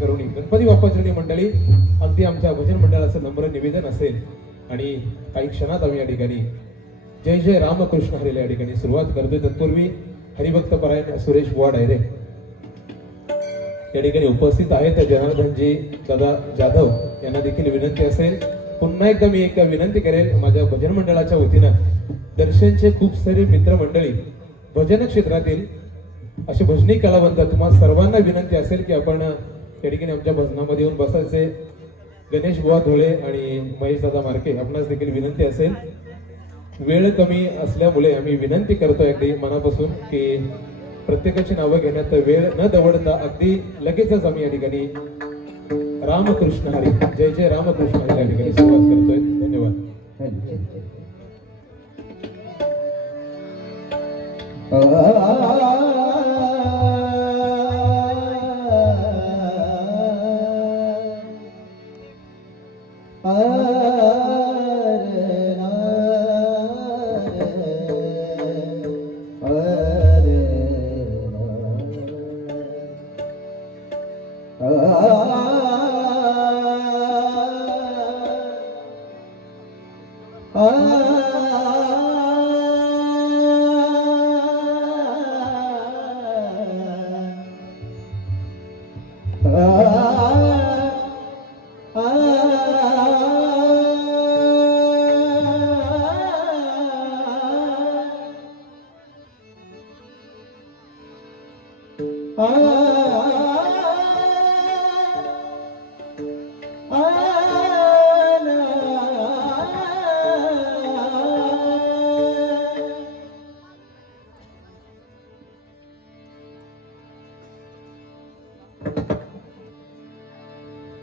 करुणी गणपती बाप्पाची मंडळी अगदी आमच्या भजन मंडळाचं नम्र निवेदन असेल आणि काही क्षणात आम्ही या ठिकाणी जय जय रामकृष्ण हरीला या ठिकाणी सुरुवात करतोय. तत्पूर्वी हरिभक्त परायण सुरेश बुवा डायरे या ठिकाणी उपस्थित आहेत. जनार्दनजी दादा जाधव यांना देखील विनंती असेल. पुन्हा एकदा मी एक विनंती करेल माझ्या भजन मंडळाच्या वतीनं दर्शनचे खूप सारे मित्रमंडळी भजन क्षेत्रातील असे भजनी कलावंत तुम्हाला सर्वांना विनंती असेल की आपण या ठिकाणी आमच्या भजनामध्ये येऊन बसायचे. गणेश बुवा धुळे आणि महेश दादा मार्के आपणास देखील विनंती असेल. वेळ कमी असल्यामुळे आम्ही विनंती करतोय अगदी मनापासून की प्रत्येकाची नावं घेण्यात वेळ न दवडता अगदी लगेचच आम्ही या ठिकाणी रामकृष्ण हरी जय जय रामकृष्ण हरी या ठिकाणी सुरुवात करतोय. धन्यवाद.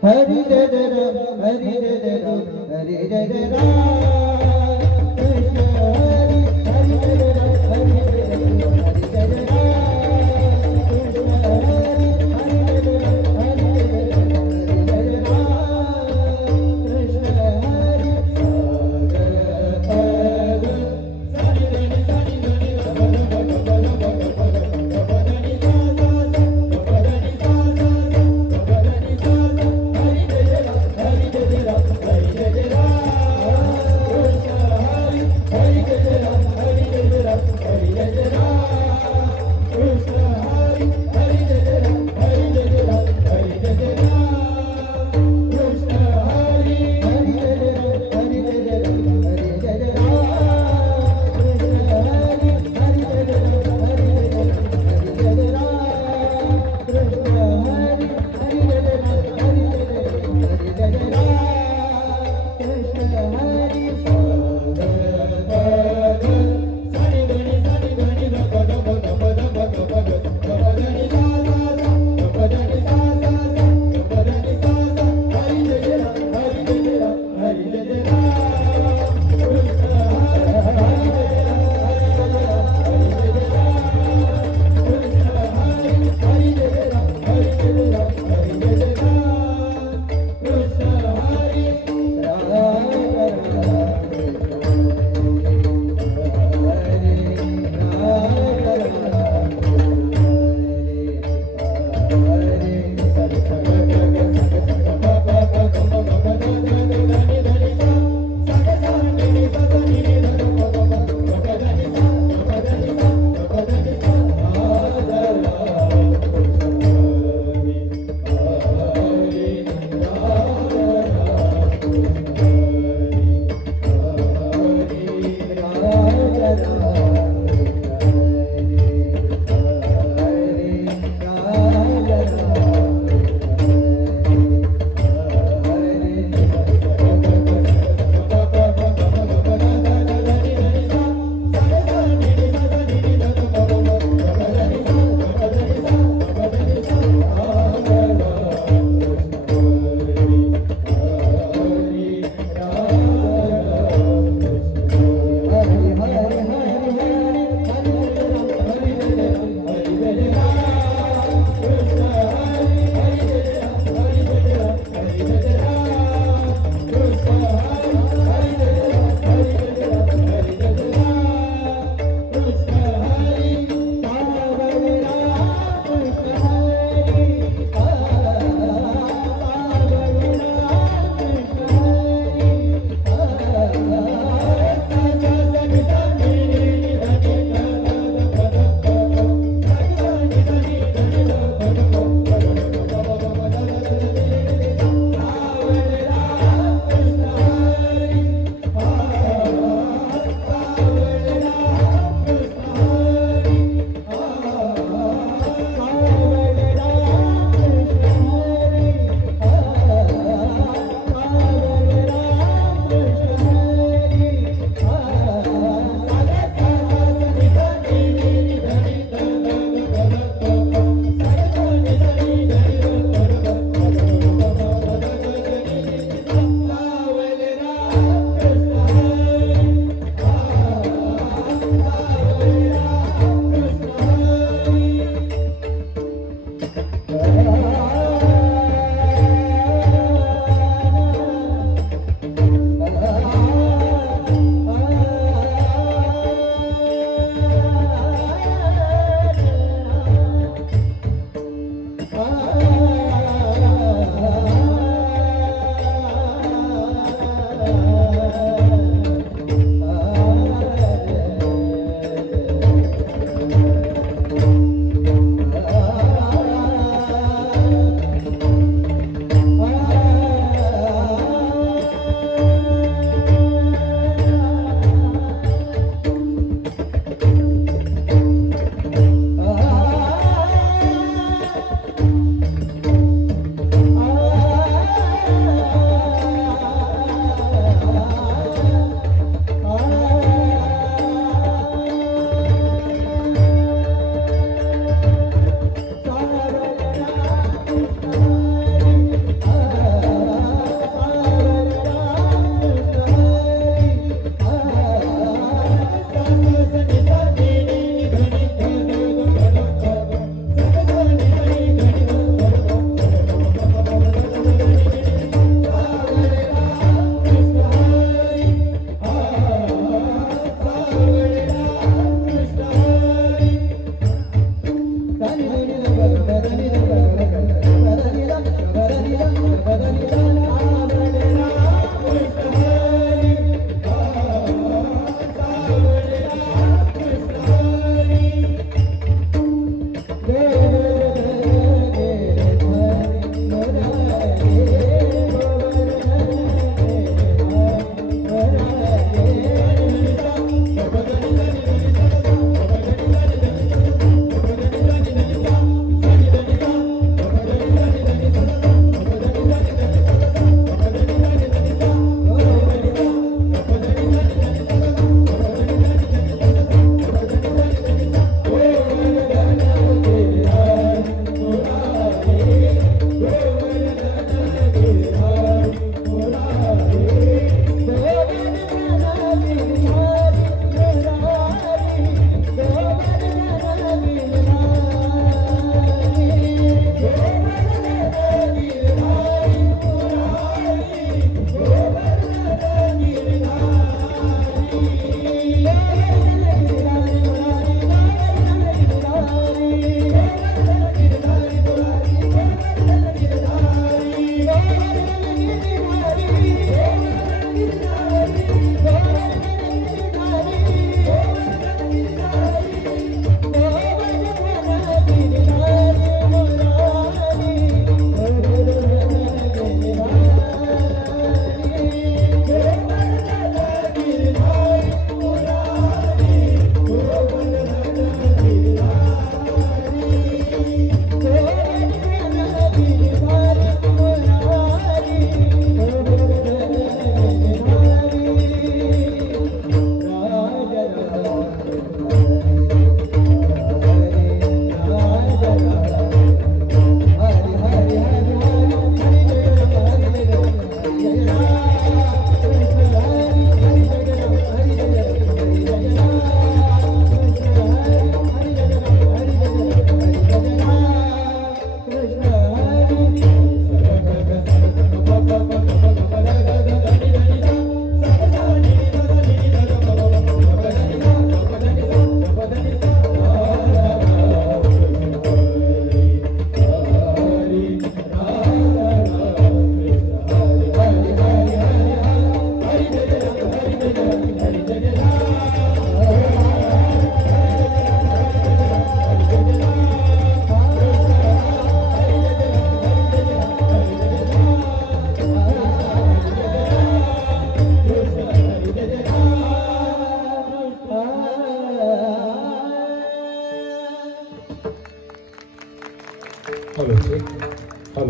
हरि जय जय राम हरि जय जय राम हरि जय जय राम कृष्ण हरि हरि जय जय राम हरि जय जय राम हरि जय जय राम कृष्ण हरि हरि जय जय राम हरि जय जय राम हरि जय जय राम कृष्ण हरि सागर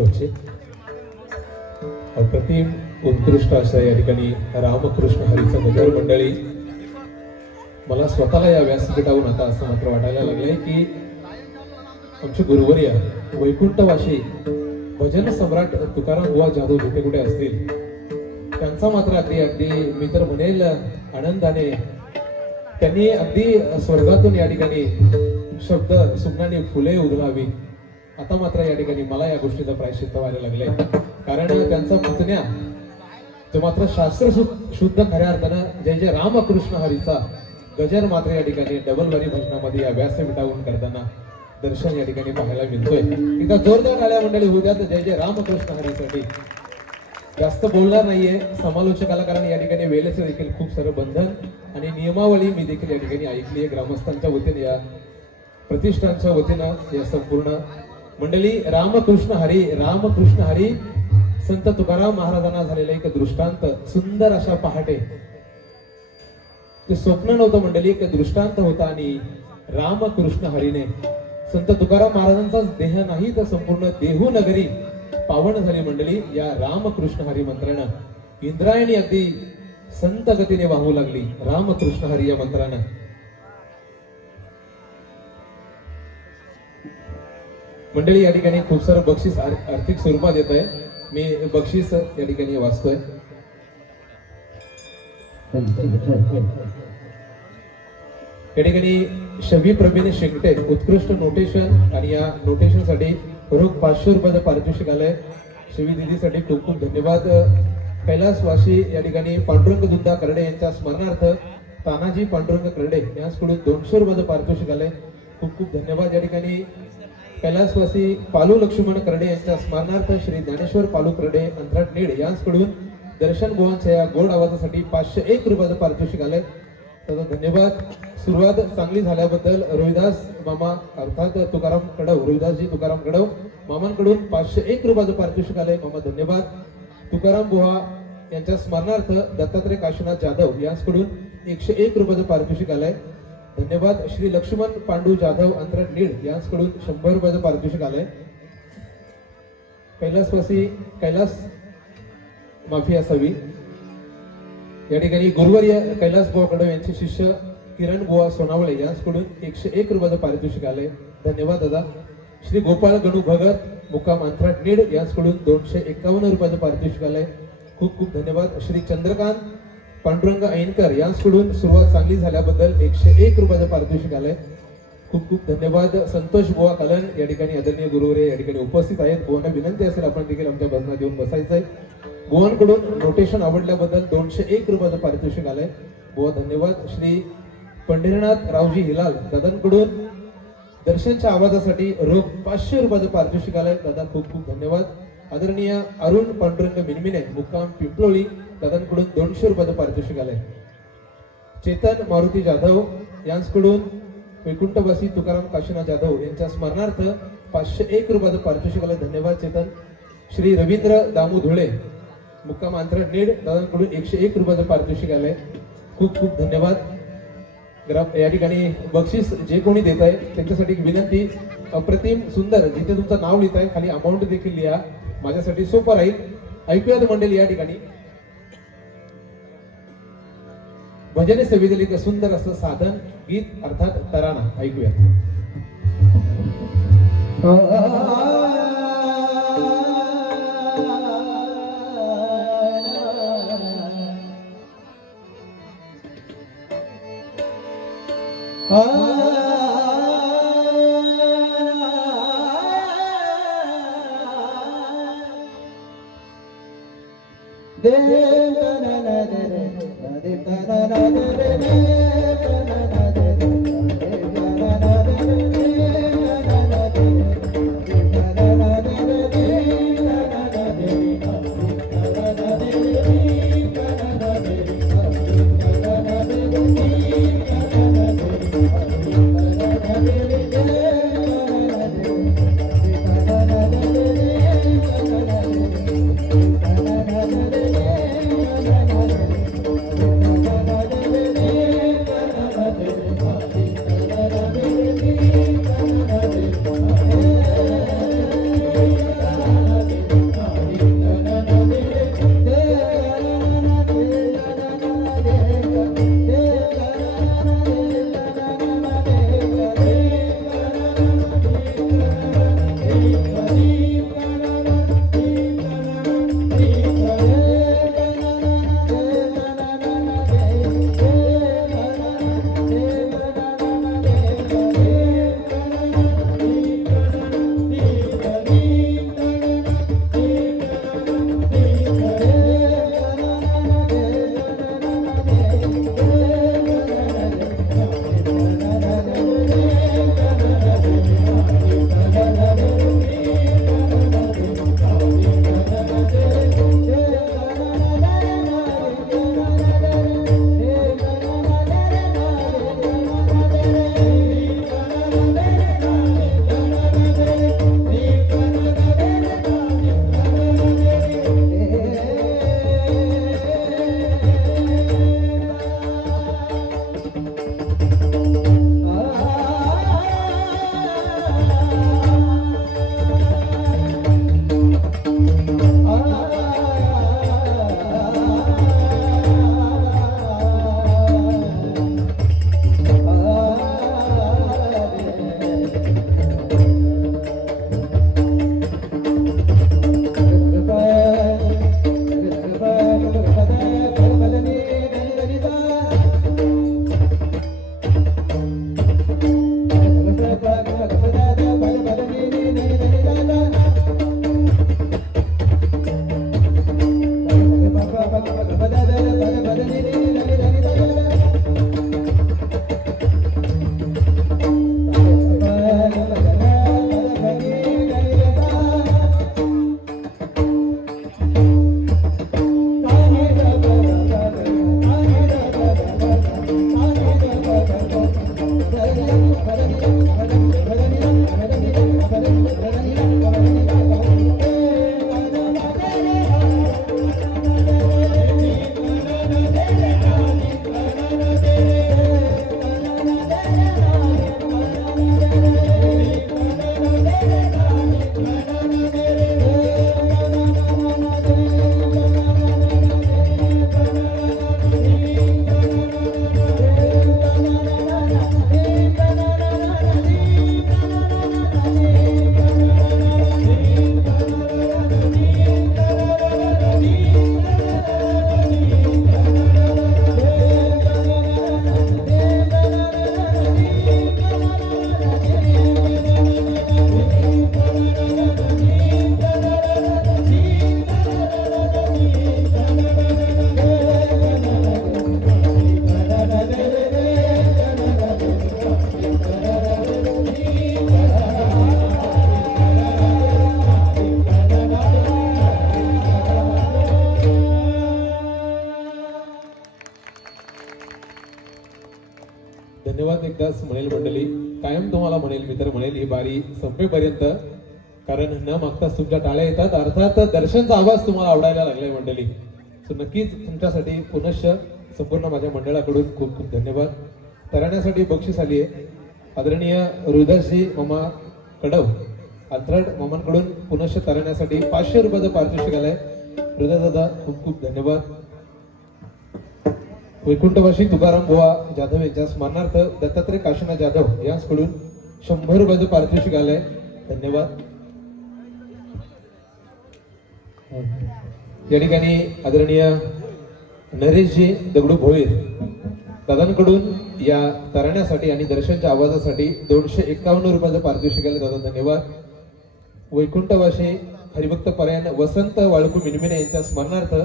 होचे अप्रतिम उत्कृष्ट अशा या ठिकाणी रामकृष्ण हरीचा गजर मंडळी. मला स्वतःला या व्यासपीठावरून आता असं मात्र वाटायला लागलंय की आमचे गुरुवर्य वैकुंठवासी भजन सम्राट तुकाराम बुवा जाधव जिथे कुठे असतील त्यांचा मात्र अगदी अगदी मी तर म्हणेल आनंदाने त्यांनी अगदी स्वर्गातून या ठिकाणी शब्द सुमनाने फुले उधळावी. आता मात्र या ठिकाणी मला या गोष्टीचा प्रायश्चित्त व्हायला लागले कारण त्यांचा पुतण्या जो मात्र शास्त्र शुद्ध खऱ्या अर्थानं जय जय रामकृष्ण हरीचा गजर मात्र या ठिकाणी डबल वारी भजनामध्ये या व्यासपीठावरून करताना दर्शन या ठिकाणी पाहायला मिळतोय. एका जोरदार टाळ्या मंडळी होऊ द्या जय जय रामकृष्ण हरीसाठी. जास्त बोलणार नाहीये समालोचकाला कारण या ठिकाणी वेळेचं देखील खूप सारं बंधन आणि नियमावली मी देखील या ठिकाणी ऐकली आहे ग्रामस्थांच्या वतीने या प्रतिष्ठानच्या वतीनं या संपूर्ण मंडळी. रामकृष्ण हरी संत तुकाराम महाराजांना झालेला एक दृष्टांत सुंदर अशा पहाटे ते स्वप्न नव्हतं मंडळी एक दृष्टांत होता आणि रामकृष्ण हरीने संत तुकाराम महाराजांचाच देह नाही तर संपूर्ण देहू नगरी पावन झाली मंडळी. या रामकृष्ण हरी मंत्रानं इंद्रायणी अगदी संत गतीने वाहू लागली रामकृष्ण हरी या मंत्रानं. मंडळी या ठिकाणी खूप सारं बक्षीस आर्थिक स्वरूपात येत आहे. मी बक्षीस या ठिकाणी वाचतोय. या ठिकाणी शबी प्रवीण शिंगटे उत्कृष्ट नोटेशन आणि या नोटेशनसाठी रोख 500 रुपयाचं पारितोषिक आलंय. शबी दिदीसाठी खूप खूप धन्यवाद. कैलासवासी या ठिकाणी पांडुरंग दुद्धा करडे यांच्या स्मरणार्थ तानाजी पांडुरंग करडे यांच्याकडून 200 रुपयाचं पारितोषिक आलंय. खूप खूप धन्यवाद. या ठिकाणी कैलासवासी पालू लक्ष्मण करडे यांच्या स्मरणार्थ श्री ज्ञानेश्वर पालू करडे अंतराट नीड यांच्याकडून दर्शन बुवांच्या या गोड आवाजासाठी 501 रुपयाचं पारितोषिक आलंय. तर धन्यवाद. सुरुवात चांगली झाल्याबद्दल रोहिदास मामा अर्थात तुकाराम कडव रोहिदासजी तुकाराम कडव मामांकडून 501 रुपयाचं पारितोषिक आलंय. मामा धन्यवाद. तुकाराम बुवा यांच्या स्मरणार्थ दत्तात्रय काशीनाथ जाधव यांच्याकडून 101 रुपयाचं पारितोषिक आलंय. धन्यवाद. श्री लक्ष्मण पांडू जाधव अंतराट नीड यांच्याकडून 100 रुपयाचं पारितोषिक आलंय. कैलास माफी असावी. या ठिकाणी गुरुवर्य कैलास बुवा कडव यांचे शिष्य किरण बुवा सोनावळे यांच्याकडून 101 रुपयाचं पारितोषिक आलंय. धन्यवाद दादा. श्री गोपाळ गणू भगत मुक्काम अंतराट नीड यांच्याकडून 251 रुपयाचं पारितोषिक आलंय. खूप खूप धन्यवाद. श्री चंद्रकांत पांडुरंग ऐनकर यांच्याकडून सुरुवात चांगली झाल्याबद्दल 101 रुपयाचं पारितोषिक आलंय. खूप खूप धन्यवाद. संतोष बुवा कलन या ठिकाणी आदरणीय गुरुवर्य या ठिकाणी उपस्थित आहेत. बुवांना विनंती असेल आपण देखील आमच्या भजनात येऊन बसायचं आहे. बुवांकडून नोटेशन आवडल्याबद्दल 201 रुपयाचं पारितोषिक आलंय. बुवा धन्यवाद. श्री पंढरीनाथ रावजी हिलाल दादांकडून दर्शनच्या आवाजासाठी रोख 500 रुपयाचं पारितोषिक आलंय. दादा खूप खूप धन्यवाद. आदरणीय अरुण पांडुरंग मिनमिने मुक्काम पिंपलोळी दादांकडून 200 रुपयाचं पारितोषिक आलंय. चेतन मारुती जाधव यांच्याकडून वैकुंठवासी तुकाराम काशीनाथ जाधव यांच्या स्मरणार्थ 501 रुपयाचं पारितोषिक आलंय. धन्यवाद चेतन. श्री रवींद्र दामू धुळे मुक्काम अंतराट नीड दादांकडून 101 रुपयाचं पारितोषिक आलंय. खूप खूप धन्यवाद. या ठिकाणी बक्षीस जे कोणी देत आहे त्यांच्यासाठी विनंती अप्रतिम सुंदर जिथे तुमचं नाव लिहित आहे खाली अमाऊंट देखील लिहा माझ्यासाठी सोपं राहील. ऐकूयात मंडळी या ठिकाणी भजन सेवेतील एक सुंदर असं साधन गीत अर्थात तराना ऐकूयात. धन्यवाद एकदाच म्हणेल मंडळी, कायम तुम्हाला म्हणेल मित्र म्हणेल ही बारी संपेपर्यंत, कारण न मागताच तुमच्या टाळ्या येतात, अर्थात दर्शनचा आवाज तुम्हाला आवडायला लागलाय मंडळी. सो नक्कीच तुमच्यासाठी पुनश्च संपूर्ण माझ्या मंडळाकडून खूप खूप धन्यवाद. तराण्यासाठी बक्षीस आली आहे आदरणीय हृदयजी मामा कडव अंतरड मामांकडून पुनश्च तराण्यासाठी 500 रुपयाचं पारितोषिक आलंय. हृदय दादा खूप खूप धन्यवाद. वैकुंठवासी तुकाराम बुवा जाधव यांच्या स्मरणार्थ दत्तात्रय काशीनाथ जाधव यांच्याकडून 100 रुपयाचं पारितोषिक आलंय. धन्यवाद. या ठिकाणी आदरणीय नरेशजी दगडू भोईर दादांकडून या तराण्यासाठी आणि दर्शनच्या आवाजासाठी 251 रुपयाचं पारितोषिक आले. दादा धन्यवाद. वैकुंठवासी हरिभक्त परायण वसंत वाळकू मिनमिने यांच्या स्मरणार्थ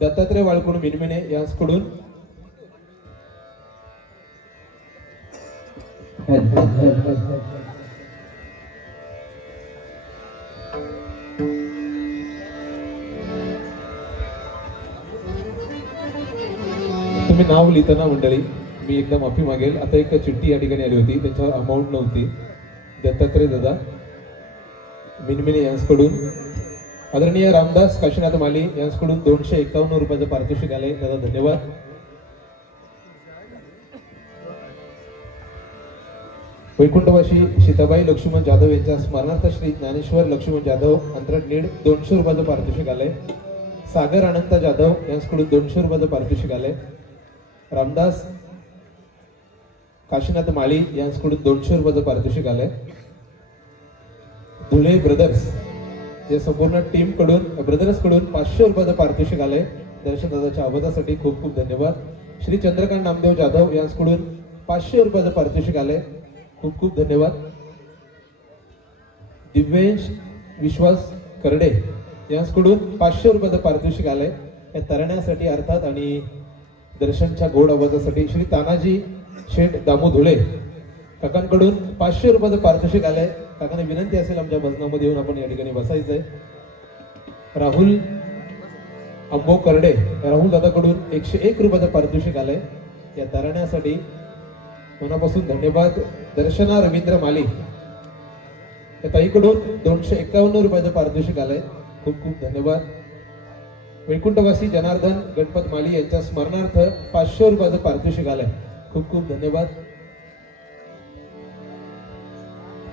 दत्तात्रय वाळकू मिनमिने यांच्याकडून तुम्ही नाव लिहिताना मंडळी मी एकदा माफी मागेल. आता एक चिठ्ठी या ठिकाणी आली होती, त्याच्यावर अमाऊंट नव्हती. दत्तात्रय दादा मिनमिने यांच्याकडून आदरणीय रामदास काशीनाथ माली यांच्याकडून 251 रुपयाचं पारितोषिक आले. दादा धन्यवाद. वैकुंठवासी सीताबाई लक्ष्मण जाधव यांच्या स्मरणार्थ श्री ज्ञानेश्वर लक्ष्मण जाधव अंतरट नीड 200 रुपयाचं पारितोषिक आलंय. सागर अनंत जाधव यांच्याकडून 200 रुपयाचं पारितोषिक आलंय. रामदास काशीनाथ माळी यांच्याकडून 200 रुपयाचं पारितोषिक आलंय. धुळे ब्रदर्स या संपूर्ण टीम कडून ब्रदर्स कडून 500 रुपयाचं पारितोषिक आलंय. दर्शन दादाच्या आवाजासाठी खूप खूप धन्यवाद. श्री चंद्रकांत नामदेव जाधव यांच्याकडून 500 रुपयाचं पारितोषिक आलंय. खूप खूप धन्यवाद. दिव्यांश विश्वास करडे यांच्याकडून 500 रुपयाचं पारितोषिक आलंय. या तराण्यासाठी अर्थात आणि दर्शनच्या गोड आवाजासाठी श्री तानाजी शेठ दामू धुळे काकांकडून 500 रुपयाचं पारितोषिक आलंय. काकांना विनंती असेल आमच्या भजनामध्ये येऊन आपण या ठिकाणी बसायचंय. राहुल अंबो करडे राहुल दादाकडून 101 रुपयाचं पारितोषिक आलंय. या तराण्यासाठी मनापासून धन्यवाद. दर्शना रवींद्र माली या ताईकडून 251 रुपयाचं पारितोषिक आलंय. खूप खूप धन्यवाद. वैकुंठवासी जनार्दन गणपत माली यांच्या स्मरणार्थ 500 रुपयाचं पारितोषिक आलंय. खूप खूप धन्यवाद.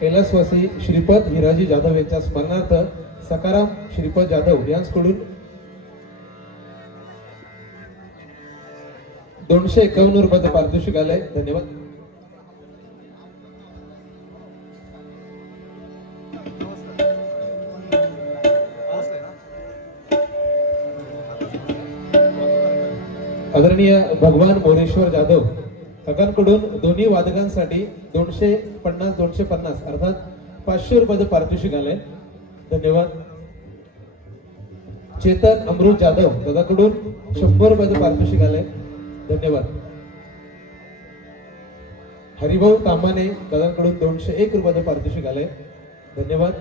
कैलासवासी श्रीपद हिराजी जाधव यांच्या स्मरणार्थ सकाराम श्रीपद जाधव यांच्याकडून 251 रुपयाचं पारितोषिक आलंय. धन्यवाद. आदरणीय भगवान मोरेश्वर जाधव काकांकडून दोन्ही वादकांसाठी 250 अर्थात 500 रुपयाचं पारितोषिक आलंय. धन्यवाद. चेतन अमृत जाधव दादाकडून 100 रुपयाचं पारितोषिक आलंय. धन्यवाद. हरिभाऊ तांबाने दादांकडून 201 रुपयाचं पारितोषिक आलंय. धन्यवाद.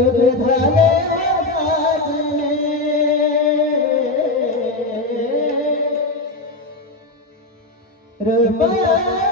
सुख झाले साजने रूप रूप पाहता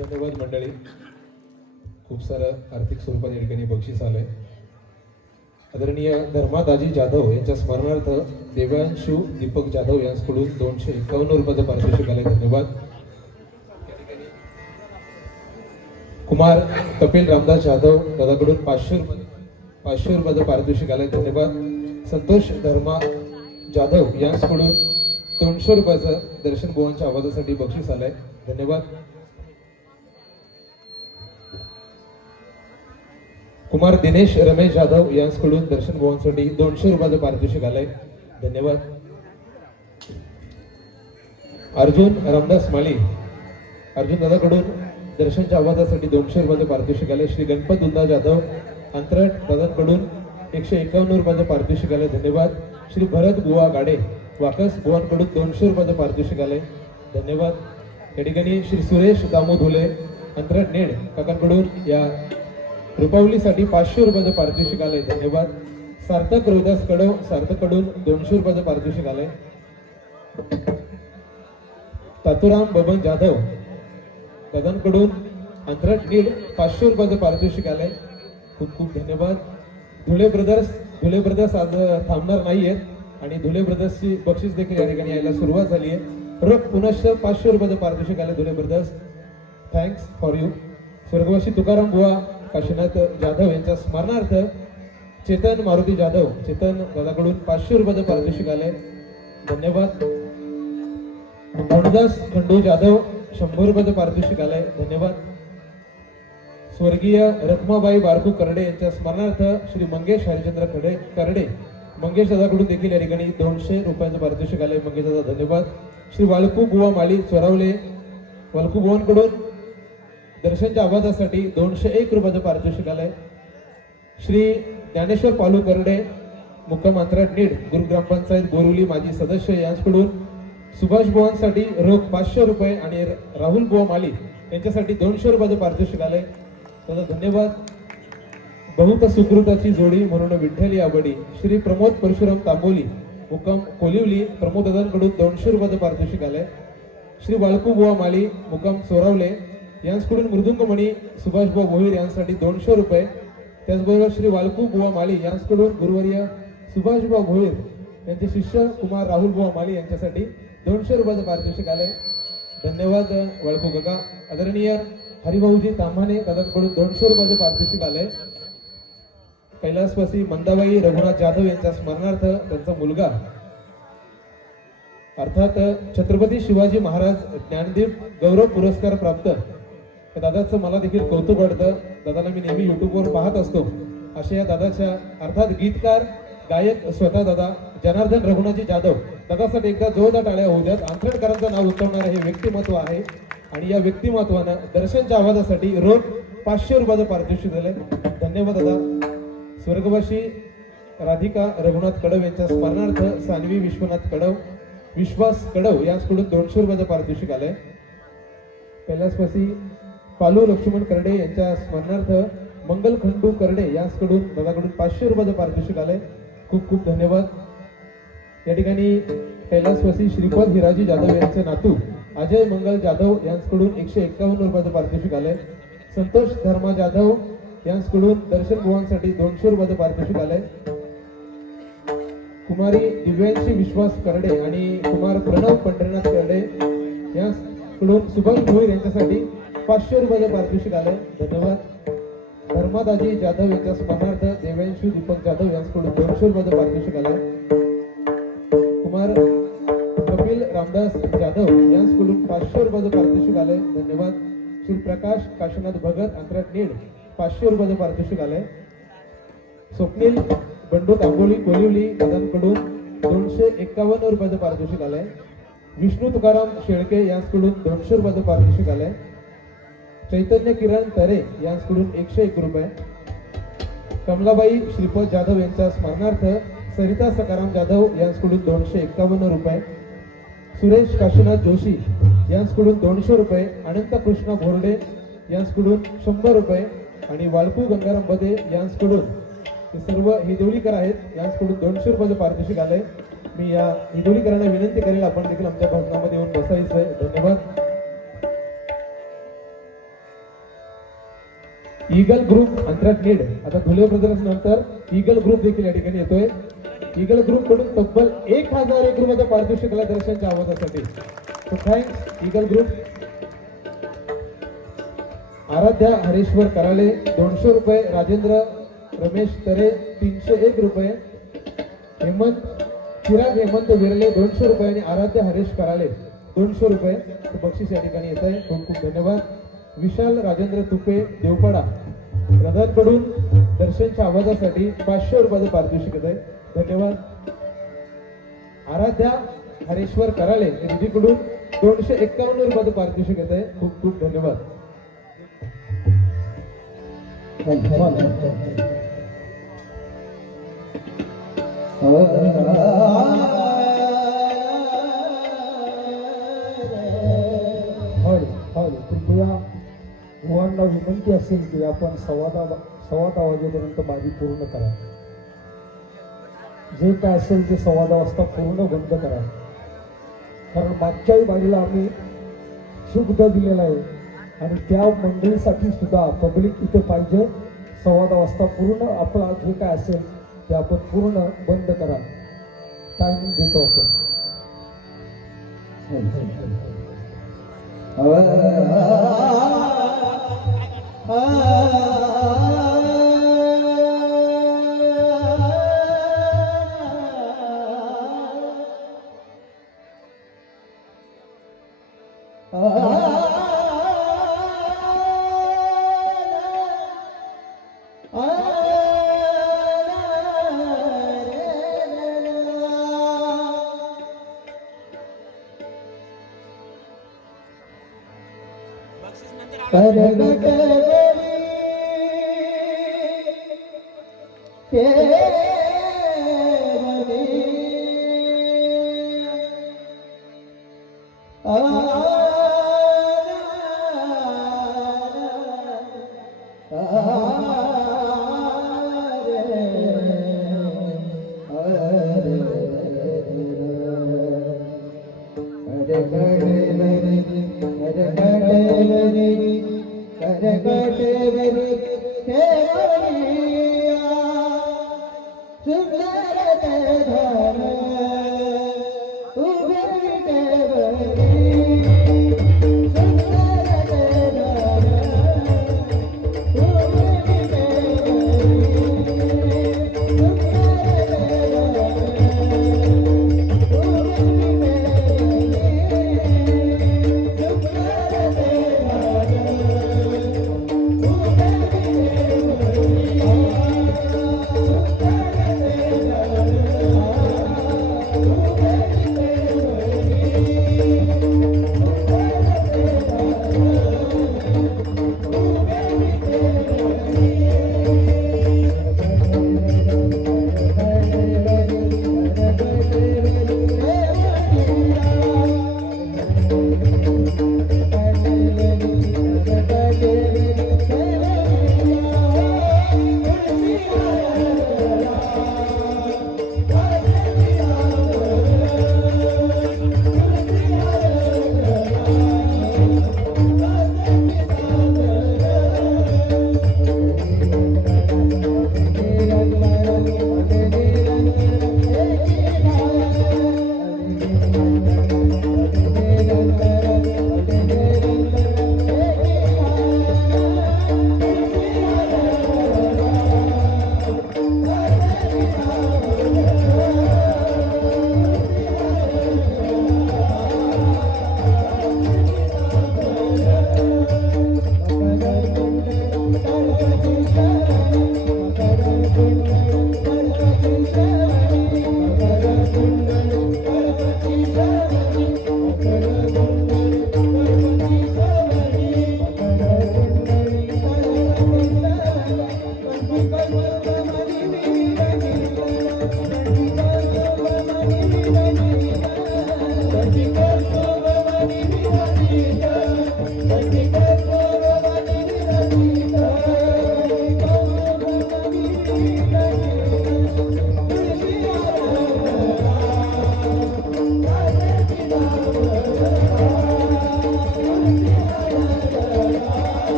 धन्यवाद मंडळी. खूप सारं आर्थिक स्वरूपात या ठिकाणी बक्षीस आलंय. आदरणीय धर्मादाजी जाधव यांच्या स्मरणार्थ देवांशू दीपक जाधव यांच्याकडून 251 रुपयाचं पारितोषिक आलंय. धन्यवाद. कुमार कपिल रामदास जाधव दादाकडून 500 रुपयाचं पारितोषिक आलंय. धन्यवाद. संतोष धर्मा जाधव यांच्याकडून 200 रुपयाचं दर्शन बुवांच्या आवाजासाठी बक्षीस आलंय. धन्यवाद. कुमार दिनेश रमेश जाधव यांच्याकडून दर्शन बुवांसाठी 200 रुपयाचं पारितोषिक आलंय. धन्यवाद. अर्जुन रामदास माळी अर्जुन दादाकडून दर्शनच्या आवाजासाठी 200 रुपयाचं पारितोषिक आलंय. श्री गणपत उद्दा जाधव अंतरट दादांकडून 151 रुपयाचं पारितोषिक आलंय. धन्यवाद. श्री भरत बुवा गाडे वाकस बुवांकडून 200 रुपयाचं पारितोषिक आलंय. धन्यवाद. या ठिकाणी श्री सुरेश दामोधुले अंतरट नेड काकांकडून या रुपावलीसाठी 500 रुपयाचं पारितोषिक आलंय. धन्यवाद. सार्थक रोहिदास कडव सार्थकडून 200 रुपयाचं पारितोषिक आलंय. तातुराम बबन जाधव दादांकडून अंतरट नीड 500 रुपयाचं पारितोषिक आलंय. खूप खूप धन्यवाद. धुळे ब्रदर्स आज थांबणार नाहीयेत आणि धुळे ब्रदर्सची बक्षीस देखील या ठिकाणी यायला सुरुवात झाली आहे. रोख पुनश्च 500 रुपयाचं पारितोषिक आलंय. Dhule brothers thanks for you. स्वर्गवासी तुकाराम बुवा काशीनाथ जाधव यांच्या स्मरणार्थ चेतन मारुती जाधव चेतन दादाकडून 500 रुपयाचं पारितोषिक आलंय. धन्यवाद. भानुदास खंडू जाधव 100 रुपयाचं पारितोषिक आलंय. धन्यवाद. स्वर्गीय रखमाबाई बारकू करडे यांच्या स्मरणार्थ श्री मंगेश हरिचंद्र करडे मंगेश दादाकडून देखील या ठिकाणी 200 रुपयाचं पारितोषिक आलंय. मंगेश दादा धन्यवाद. श्री वाळकू बुवा माळी चोरावले वाळकू बुवांकडून दर्शनच्या आवाजासाठी 201 रुपयाचं पारितोषिक आलंय. श्री ज्ञानेश्वर पालू करडे मुक्काम अंतराट नीड गुरुग्रामपंचायत बोरिवली माजी सदस्य यांच्याकडून सुभाष बुवांसाठी रोख 500 रुपये आणि राहुल बुवा माली यांच्यासाठी 200 रुपयाचं पारितोषिक आलंय. दादा धन्यवाद. बहुत सुकृताची जोडी म्हणून विठ्ठली आवडी श्री प्रमोद परशुराम तांबोली मुक्काम कोलिवली प्रमोद दादांकडून 200 रुपयाचं पारितोषिक आलंय. श्री वाळकू बुवा माली मुक्काम चोरावले यांच्याकडून मृदुंगमणी सुभाषबुवा भोईर यांसाठी 200 रुपये. त्याचबरोबर श्री वाळकू बुवा माली यांच्याकडून गुरुवर्य सुभाषबुवा भोईर यांचे शिष्य कुमार राहुल बुवा माली यांच्यासाठी 200 रुपयाचं पारितोषिक आलंय. धन्यवाद वाळकू काका. आदरणीय हरिभाऊजी ताम्हाणे दादांकडून 200 रुपयाचं पारितोषिक आलंय. कैलासवासी मंदाबाई रघुनाथ जाधव यांच्या स्मरणार्थ त्यांचा मुलगा अर्थात छत्रपती शिवाजी महाराज ज्ञानदीप गौरव पुरस्कार प्राप्त दादाचं मला देखील कौतुक वाटतं. दादाला मी नेहमी युट्यूबवर पाहत असतो. अशा या दादाच्या अर्थात गीतकार गायक स्वतः दादा जनार्दन रघुनाथजी जाधव दादासाठी एकदा जोरदार टाळ्या होऊ द्यात. आंतरटकरांचं नाव उतरवणारे हे व्यक्तिमत्व आहे आणि या व्यक्तिमत्वानं दर्शनच्या आवाजासाठी रोख 500 रुपयाचं पारितोषिक दिलंय. धन्यवाद दादा. स्वर्गवासी राधिका रघुनाथ कडव यांच्या स्मरणार्थ सान्वी विश्वनाथ कडव विश्वास कडव यांच्याकडून 200 रुपयाचं पारितोषिक आलंय. कैलासवासी पालू लक्ष्मण करडे यांच्या स्मरणार्थ मंगल खंडू करडे यांच्याकडून दादाकडून 500 रुपयाचं पारितोषिक आलंय. खूप खूप धन्यवाद. या ठिकाणी कैलासवासी श्रीपद हिराजी जाधव यांचे नातू अजय मंगल जाधव यांच्याकडून 151 रुपयाचं पारितोषिक आलंय. संतोष धर्मा जाधव यांच्याकडून दर्शन बुवांसाठी 200 रुपयाचं पारितोषिक आलंय. कुमारी दिव्यांशी विश्वास करडे आणि कुमार प्रणव पंढरीनाथ करडे यांच्याकडून सुभाष भोईर यांच्यासाठी 500 रुपयाचं पारितोषिक आलंय. धन्यवाद. धर्मादाजी जाधव यांच्या स्मरणार्थ देवांशू दीपक जाधव यांच्याकडून 200 रुपयाचं पारितोषिक आलंय. कुमार कपिल रामदास जाधव यांच्याकडून 500 रुपयाचं पारितोषिक आलंय. धन्यवाद. श्री प्रकाश काशीनाथ भगत अंतराट नीड 500 रुपयाचं पारितोषिक आलंय. स्वप्नील बंडू तांबोली कोलिवली दादांकडून 251 रुपयाचं पारितोषिक आलंय. विष्णू तुकाराम शेळके यांच्याकडून 200 रुपयाचं पारितोषिक आलंय. चैतन्य किरण तरे यांच्याकडून 101 रुपये. कमलाबाई श्रीपद जाधव यांच्या स्मरणार्थ सरिता सकाराम जाधव यांच्याकडून 251 रुपये. सुरेश काशीनाथ जोशी यांच्याकडून 200 रुपये. अनंत कृष्णा भोरडे यांच्याकडून 100 रुपये आणि वाळकू गंगाराम बदे यांच्याकडून हे सर्व हिदोलीकर आहेत यांच्याकडून 200 रुपयाचं पारितोषिक आलंय. मी या हिदोलीकरांना विनंती करेल आपण देखील आमच्या भाषणामध्ये येऊन बसायचं आहे. धन्यवाद. ईगल ग्रुप अंतराळ आता धुले ब्रदर्स नंतर ईगल ग्रुप देखील या ठिकाणी येतोय. ईगल ग्रुप कडून तब्बल 1001 रुपयाचा पारितोषिकाला दर्शनच्या आवाजासाठी. तो thanks Eagle group. Aaradhya Hareshwar Karale 200 रुपये. राजेंद्र रमेश तरे 301 रुपये. चिराग हेमंत विरले 200 रुपये आणि आराध्य हरेश कराले 200 रुपये बक्षीस या ठिकाणी येत आहे. खूप खूप धन्यवाद. विशाल राजेंद्र तुपे देवपाडा प्रधानकडून दर्शनच्या आवाजासाठी 500 रुपयाचं पारितोषिक येत आहे. धन्यवाद. आराध्या हरेश्वर कराले रुधीकडून 251 रुपयाचं पारितोषिक येत आहे. खूप खूप धन्यवाद. कृपया युवांना विनंती असेल की आपण सव्वा दहा वाजेपर्यंत बाजी पूर्ण करा. जे काय असेल ते 11:15 वाजता पूर्ण बंद करा. कारण मागच्याही बाजूला आम्ही सुखदा दिलेला आहे आणि त्या मंडळीसाठी सुद्धा पब्लिक इथे पाहिजे. 11:15 वाजता पूर्ण आपला जे काय असेल ते आपण पूर्ण बंद करा. टायमिंग देतो आपण.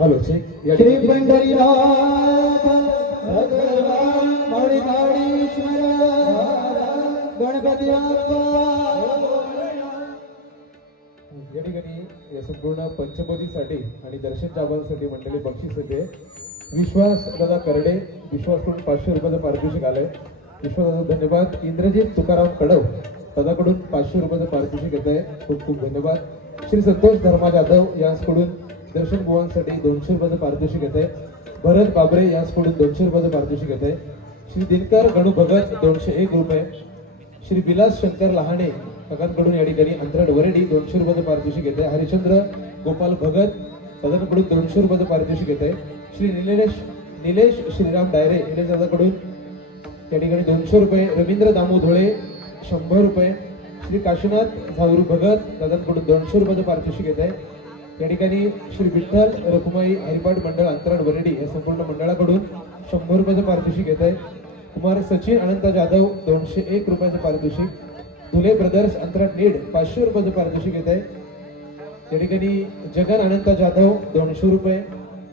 हॅलो चेक या श्री पंढरीनाथ भगवान मौलिकाडीश्वर गणपती बाप्पा या ठिकाणी या संपूर्ण पंचपदीसाठी आणि दर्शनच्या आवाजासाठी मंडळी बक्षीस येते. विश्वास दादा करडे, विश्वासकडून 500 रुपयाचं पारितोषिक आलंय. विश्वास दादा धन्यवाद. इंद्रजित तुकाराम कडव दादाकडून 500 रुपयाचं पारितोषिक येत आहे. खूप खूप धन्यवाद. श्री संतोष धर्मा जाधव यांच्याकडून दर्शन बुवांसाठी 200 रुपयाचं पारितोषिक येत आहे. भरत बाबरे यांच्याकडून 200 रुपयाचं पारितोषिक येत आहे. श्री दिनकर गणू भगत 201 रुपये. श्री विलास शंकर लहाणे काकांकडून या ठिकाणी अंतराळ वरेडी 200 रुपयाचं पारितोषिक येत आहे. हरिश्चंद्र गोपाल भगत दादांकडून 200 रुपयाचं पारितोषिक येत आहे. श्री निलेश श्रीराम डायरे निलेश दादाकडून या ठिकाणी 200 रुपये. रवींद्र दामू धोळे 100 रुपये. श्री काशीनाथ झावरू भगत दादांकडून 200 रुपयाचं पारितोषिक येत आहे. या ठिकाणी श्री विठ्ठल रखुमाई हरिपाठ मंडळ अंतराळ वरेडी या संपूर्ण मंडळाकडून 100 रुपयाचं पारितोषिक येत आहे. कुमार सचिन अनंत जाधव 201 रुपयाचं पारितोषिक. धुले ब्रदर्स अंतराळ नीड 500 रुपयाचं पारितोषिक येत आहे. या ठिकाणी जगन अनंत जाधव 200 रुपये.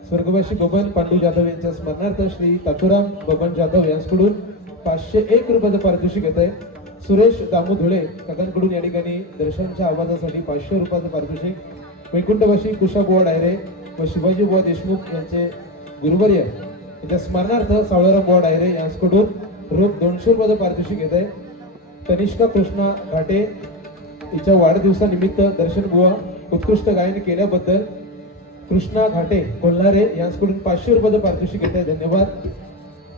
स्वर्गवासी बबन पांडू जाधव यांच्या स्मरणार्थ श्री तातुराम बबन जाधव यांच्याकडून 501 रुपयाचं पारितोषिक येत आहे. सुरेश दामू धुळे काकांकडून या ठिकाणी दर्शनच्या आवाजासाठी 500 रुपयाचं पारितोषिक. वैकुंठवासी कुशाबुवा डायरे व शिवाजीबुवा देशमुख यांचे गुरुवर्य यांच्या स्मरणार्थ सावळाराम बुवा डायरे यांच्याकडून रोख 200 रुपयाचं पारितोषिक येत आहे. तनिष्का कृष्णा घाटे हिच्या वाढदिवसानिमित्त दर्शन बुवा उत्कृष्ट गायन केल्याबद्दल कृष्णा घाटे कोल्हारे यांच्याकडून 500 रुपयाचं पारितोषिक येत आहे. धन्यवाद.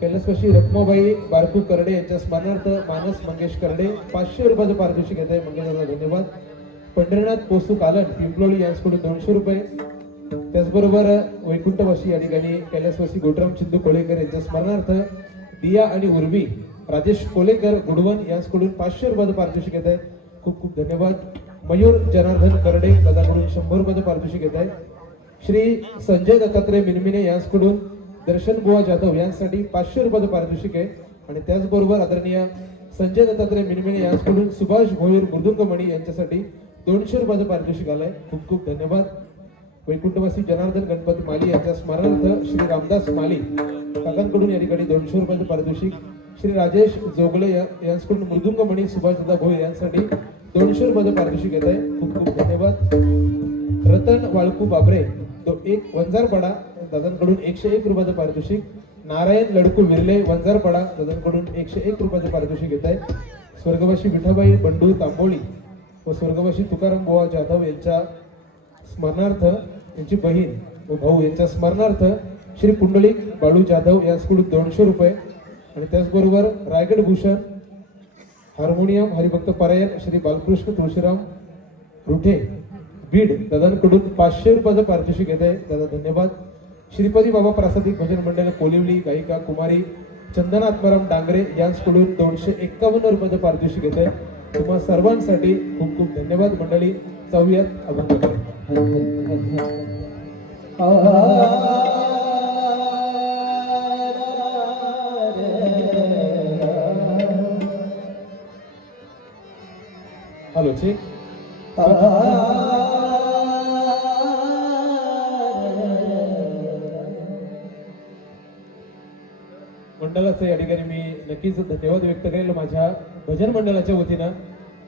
कैलासवासी रखमाबाई बारकू करडे यांच्या स्मरणार्थ मानस मंगेश करडे 500 रुपयाचं पारितोषिक येत आहे. मंगेशला धन्यवाद. पंढरीनाथ पोसू कालन पिंपलोळी यांच्याकडून 200 रुपये. त्याचबरोबर वैकुंठवासी या ठिकाणी कैलासवासी गोटराम चिंदू कोळेकर यांच्या स्मरणार्थ दिया आणि उर्वी राजेश कोलेकर गुडवन यांच्याकडून 500 रुपयाचं पारितोषिक येत आहे. खूप खूप धन्यवाद. मयूर जनार्दन करडे दादाकडून 100 रुपयाचं पारितोषिक येत आहे. श्री संजय दत्तात्रय मिनमिने यांच्याकडून दर्शन बुवा जाधव यांसाठी 500 रुपयाचं पारितोषिक आहे. आणि त्याचबरोबर आदरणीय संजय दत्तात्रय मिनमिने यांच्याकडून सुभाष भोईर मृदुंगमणी यांच्यासाठी 200 रुपयाचं पारितोषिक आलंय. खूप खूप धन्यवाद. वैकुंठवासी जनार्दन गणपती माली यांच्या स्मरणार्थ श्री रामदास माली काकांकडून या ठिकाणी 200 रुपयाचं पारितोषिक. श्री राजेश जोगले यांच्याकडून मृदुंगमणी सुभाषदादा भोईर यांसाठी 200 रुपयाचं पारितोषिक येत आहे. खूप खूप धन्यवाद. रतन वाळकू बाबरे तो एक वंजारपाडा दादांकडून 101 रुपयाचं पारितोषिक. नारायण लडकू विरले वंजारपाडा दादांकडून 101 रुपयाचं पारितोषिक येत आहे. स्वर्गवासी विठाबाई बंडू तांबोळी व स्वर्गवासी तुकाराम बुवा जाधव यांच्या स्मरणार्थ त्यांची बहीण व भाऊ यांच्या स्मरणार्थ श्री पुंडलिक बाळू जाधव यांच्याकडून 200 रुपये. आणि त्याचबरोबर रायगड भूषण हार्मोनियम हरिभक्त पारायण श्री बालकृष्ण तुळशीराम रुठे बीड दादांकडून 500 रुपयाचं पारितोषिक येत आहे. दादा धन्यवाद. श्रीपती बाबा प्रासादिक भजन मंडळ कोलिवली गायिका कुमारी चंदना आत्माराम डांगरे यांच्याकडून 251 रुपयाचं पारितोषिक येत आहे. तुम्हा सर्वांसाठी खूप खूप धन्यवाद. मंडळी जाऊयात अभंगाकडे. Hello check. मंडळाचं या ठिकाणी मी नक्कीच धन्यवाद व्यक्त करेल. माझ्या भजन मंडळाच्या वतीनं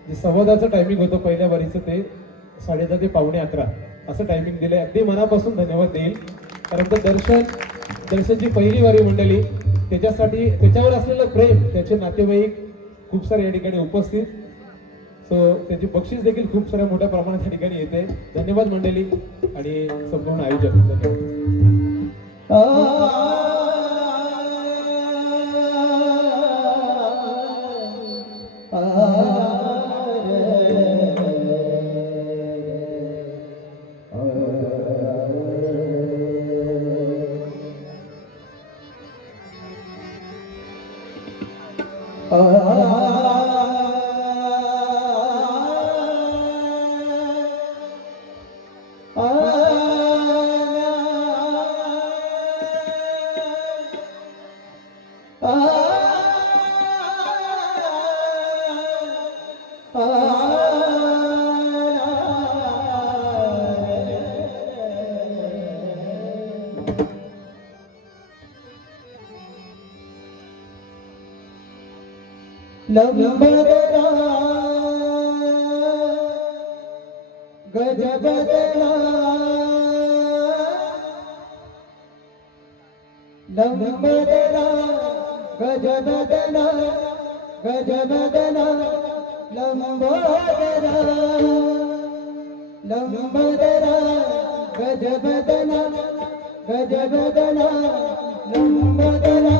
जे संवादाचं टायमिंग होतं पहिल्या वारीचं ते 10:30 ते 11:45 असं टायमिंग दिलंय. अगदी मनापासून धन्यवाद देईल. कारण तर दर्शनची पहिली वारी मंडळी त्याच्यासाठी त्याच्यावर असलेलं प्रेम त्याचे नातेवाईक खूप सारे या ठिकाणी उपस्थित. सो त्याची बक्षीस देखील खूप साऱ्या मोठ्या प्रमाणात या ठिकाणी येते. धन्यवाद मंडळी आणि संपूर्ण आयोजक. लंबररा गजबदला लंबररा गजबदला गजबदला लंबररा लंबररा गजबदला गजबदला लंबररा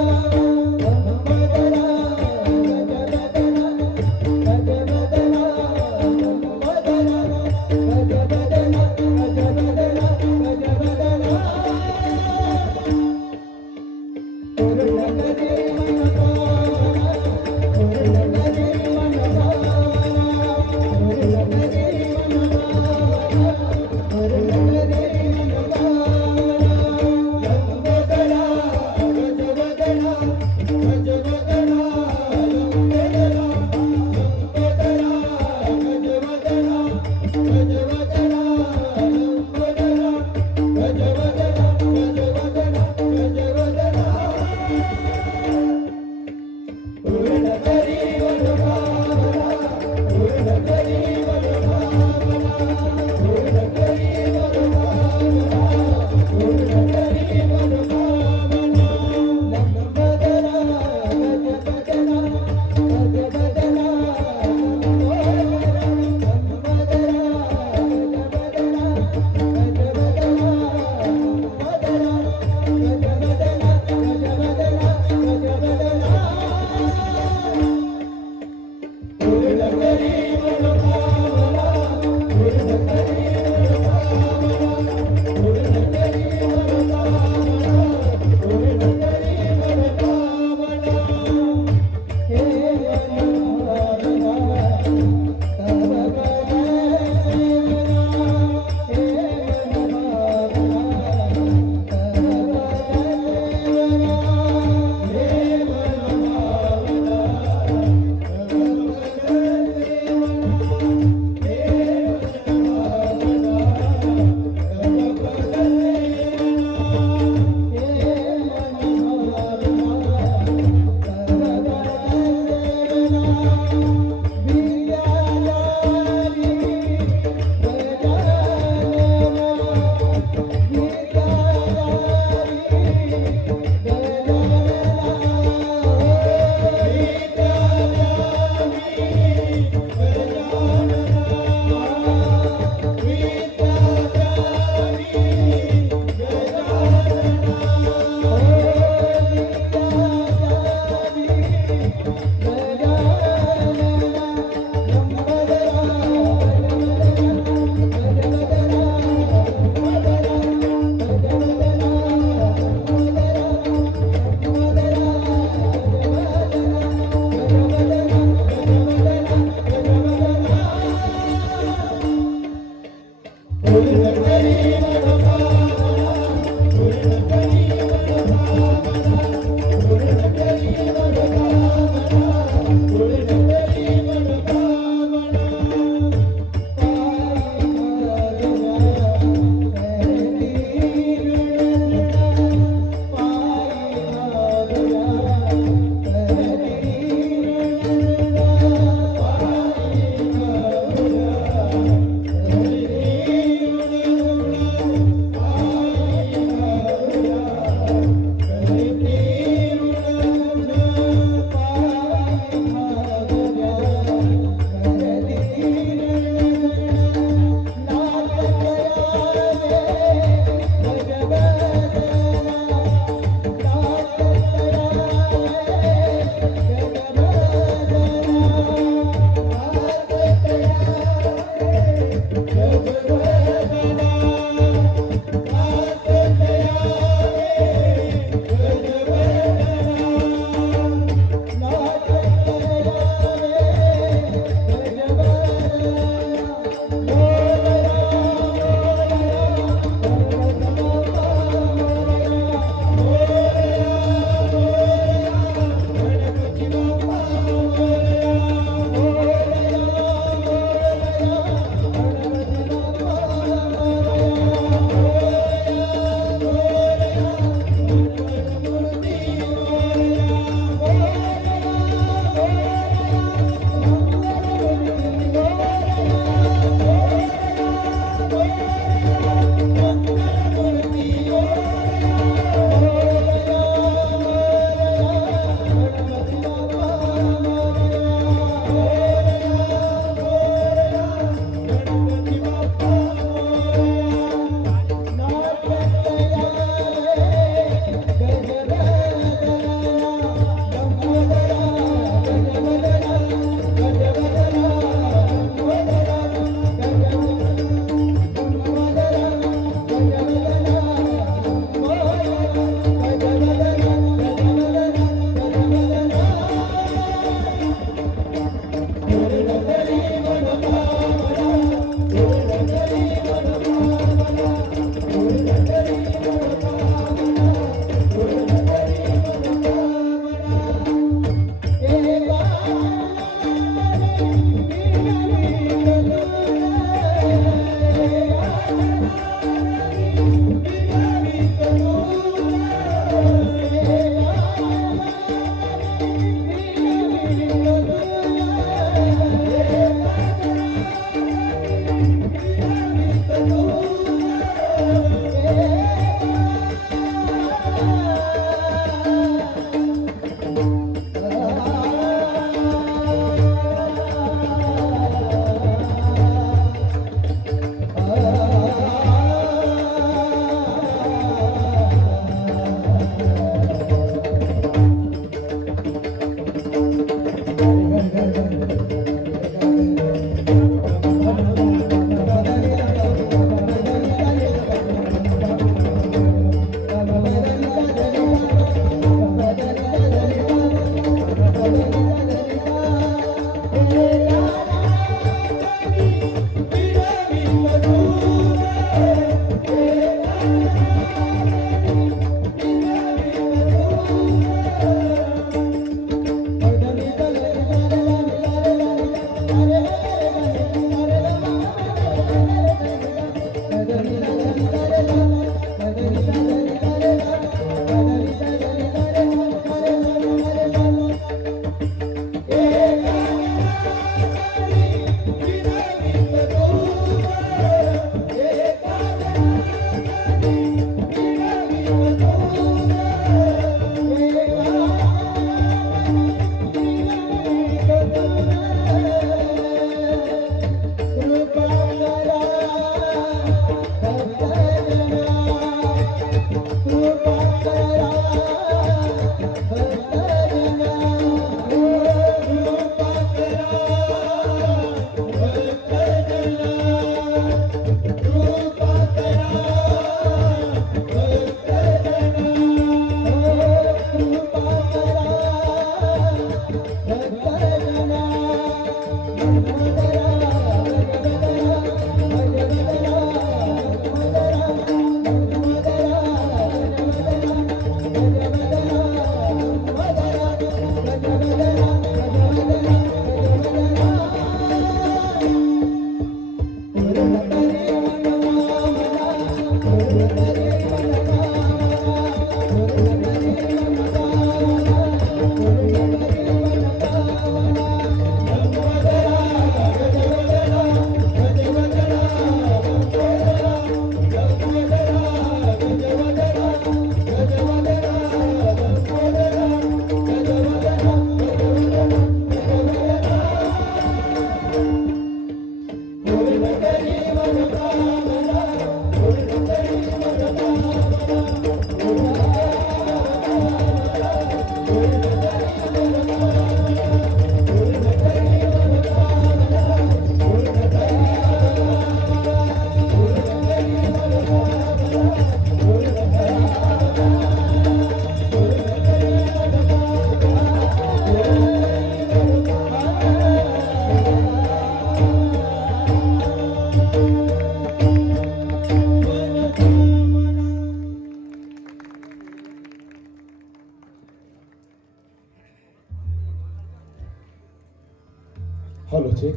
हॅलो चेक.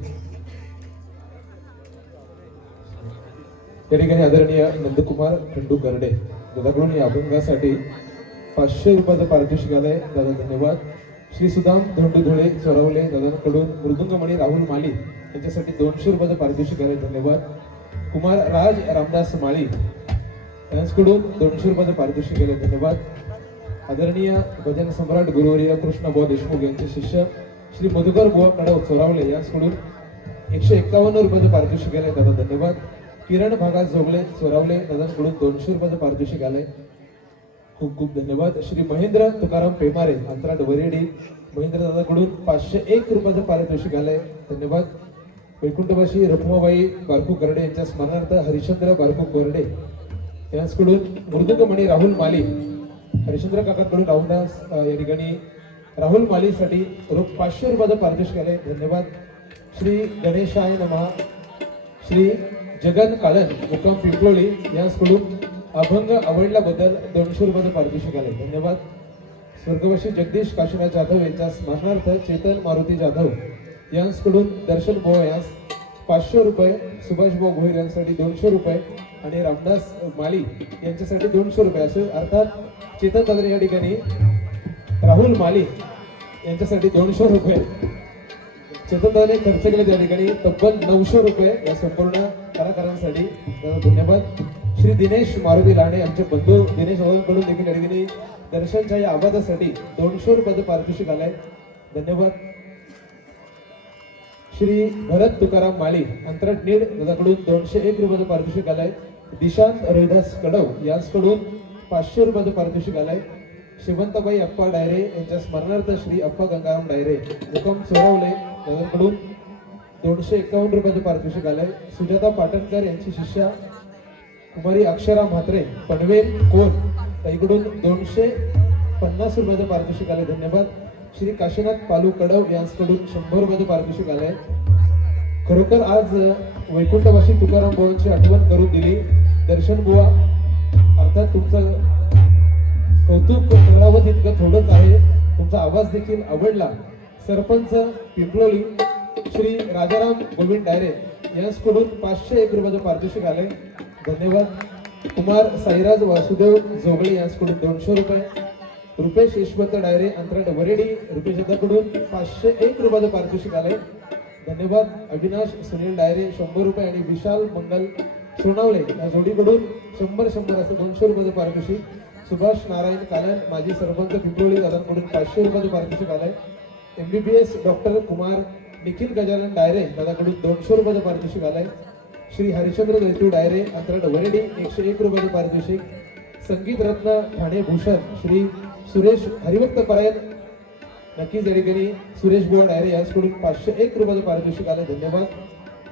या ठिकाणी आदरणीय नंदकुमार खंडू करडे दादाकडून या अभंगासाठी 500 रुपयाचं पारितोषिक आलंय. दादा धन्यवाद. श्री सुदाम धोंडू चोरवले दादांकडून मृदुंगमणी राहुल माली यांच्यासाठी 200 रुपयाचं पारितोषिक आलंय. धन्यवाद. कुमार राज रामदास माळी यांच्याकडून 200 रुपयाचं पारितोषिक आलंय. धन्यवाद. आदरणीय भजन सम्राट गुरुवर्य कृष्णबुवा देशमुख यांचे शिष्य श्री मधुकर बुवा कडव चोरावले यांच्याकडून 151 रुपयाचं पारितोषिक आलंय. दादा धन्यवाद. किरण भागा जोगले चोरावले दादांकडून 200 रुपयाचं पारितोषिक आलंय. खूप खूप धन्यवाद. श्री महेंद्र तुकाराम पेमारे अंतराट वरेडी महेंद्र दादाकडून 501 रुपयाचं पारितोषिक आलंय. धन्यवाद. वैकुंठवासी रखुमाबाई बारकू करडे यांच्या स्मरणार्थ हरिश्चंद्र बारकू कोरडे यांच्याकडून मृदुंगमणी राहुल माली हरिश्चंद्र काकांकडून राहुलदास या ठिकाणी राहुल मालीसाठी 500 रुपयाचं पारितोषिक आलंय. धन्यवाद. श्री गणेशाय नमः श्री जगन काळन मुक्काम पिंपळी यांच्याकडून अभंग आवडल्याबद्दल 200 रुपयाचं पारितोषिक आलंय. धन्यवाद. स्वर्गवासी जगदीश काशीनाथ जाधव यांच्या स्मरणार्थ चेतन मारुती जाधव यांच्याकडून दर्शन बुवा यांस 500 रुपये, सुभाष बुवा भोईर यांच्यासाठी 200 रुपये आणि रामदास माली यांच्यासाठी 200 रुपये असे अर्थात चेतन दादा या ठिकाणी राहुल माली यांच्यासाठी 200 रुपये चेतन दादाने खर्च केले. त्या ठिकाणी तब्बल 900 रुपये या संपूर्ण कलाकारांसाठी. धन्यवाद. श्री दिनेश मारुती लांडे आमचे बंधू दिनेश भाऊंकडून देखील या ठिकाणी दर्शनच्या या आवाजासाठी 200 रुपयाचं पारितोषिक आलंय. धन्यवाद. श्री भरत तुकाराम माली अंतराट नीड दादाकडून 201 रुपयाचं पारितोषिक आलंय. दिशांत रोहिदास कडव यांच्याकडून 500 रुपयाचं पारितोषिक आलंय. शिवंतबाई अप्पा डायरे यांच्या स्मरणार्थ श्री अप्पा गंगाराम डायरे मुक्काम चोरवले दादांकडून 251 रुपयाचं पारितोषिक आलंय. सुजाता पाटणकर यांची शिष्या कुमारी अक्षरा म्हात्रे पनवेल कोण ताईकडून 250 रुपयाचं पारितोषिक आलंय. धन्यवाद. श्री काशीनाथ पालू कडव यांच्याकडून 100 रुपयाचं पारितोषिक आलंय. खरोखर आज वैकुंठवासी तुकाराम बुवांची आठवण करून दिली. दर्शन बुवा अर्थात तुमचं कौतुक करावं तितकं थोडंच आहे. तुमचा आवाज देखील आवडला. सरपंच पिंपळोली श्री राजाराम गोविंद डायरे यांच्याकडून 501 रुपयाचं पारितोषिक आलंय. धन्यवाद. कुमार साईराज वासुदेव जोगळे यांच्याकडून 200 रुपये. रुपेश यशवंत डायरे अंतराट वरेडी रुपेश दादाकडून 501 रुपयाचं पारितोषिक आलंय. धन्यवाद. अविनाश सुनील डायरे 100 रुपये आणि विशाल मंगल सोनावले या जोडीकडून 100 असं 200 रुपयाचं पारितोषिक. सुभाष नारायण कालन माजी सरपंच पिंपळी दादांकडून 500 रुपयाचं पारितोषिक आलंय. MBBS डॉक्टर कुमार निखिल गजानन डायरे दादाकडून 200 रुपयाचं पारितोषिक आलंय. श्री हरिश्चंद्र दैतू डायरे अंतराट वरेडी 101 रुपयाचं पारितोषिक. संगीत रत्न ठाणे भूषण श्री सुरेश हरिभक्त परायण नक्कीच या ठिकाणी सुरेश बुवा डायरे यांच्याकडून 501 रुपयाचं पारितोषिक आलंय. धन्यवाद.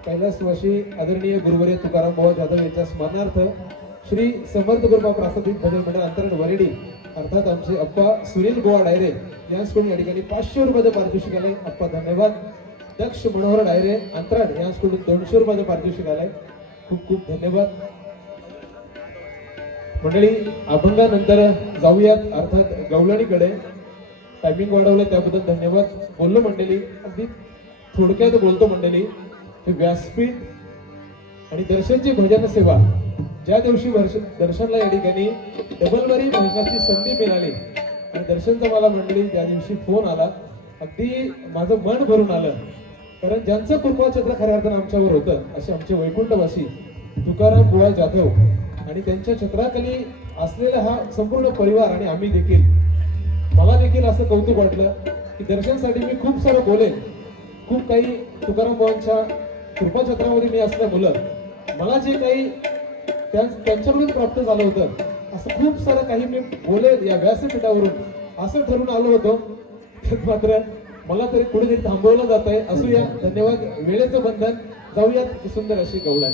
कैलासवासी आदरणीय गुरुवर्य तुकाराम बुवा जाधव यांच्या स्मरणार्थ श्री समर्थ गुरुबा प्रास्ताविक भजन मंडळ अंतराट वरेडी अर्थात आमचे अप्पा सुनील बुवा डायरे यांच्याकडून या ठिकाणी 500 रुपयाचं पारितोषिक आलंय. अप्पा धन्यवाद. दक्ष मनोहर डायरे अंतराळ यांच्याकडून 200 रुपयाचं पारितोषिक आलंय. खूप खूप धन्यवाद. मंडळी अभंगानंतर जाऊयात अर्थात गवळणीकडे. टायमिंग वाढवलं त्याबद्दल धन्यवाद. बोललो मंडळी, अगदी थोडक्यात बोलतो मंडळी. हे व्यासपीठ आणि दर्शनची भजन सेवा ज्या दिवशी दर्शनला या ठिकाणी डबलवारी भजनाची संधी मिळाली आणि दर्शनचा मला मंडळी त्या दिवशी फोन आला, अगदी माझं मन भरून आलं. कारण ज्यांचं कृपाछत्र खऱ्या अर्थानं आमच्यावर होतं असे आमचे वैकुंठवासी तुकाराम बुवा जाधव आणि त्यांच्या छत्राखाली असलेला हा संपूर्ण परिवार आणि आम्ही देखील, मला देखील असं कौतुक वाटलं की दर्शनसाठी मी खूप सारं बोलेन. खूप काही तुकाराम बुवांच्या कृपाछत्रामध्ये मी असल्यामुळं मला जे काही त्यांच्याकडून प्राप्त झालं होतं असं खूप सारं काही मी बोलेल या व्यासपीठावरून असं ठरून आलो होतो. त्यात मात्र मला तरी कुठेतरी थांबवलं जात आहे. असूया, धन्यवाद. वेळेचं बंधन. जाऊयात की सुंदर अशी गवळण.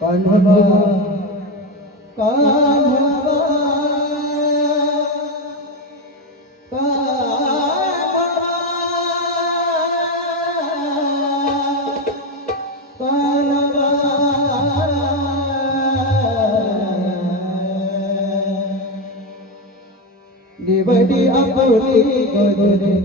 कान्हा कान्हा निवडी आपुली गोदरे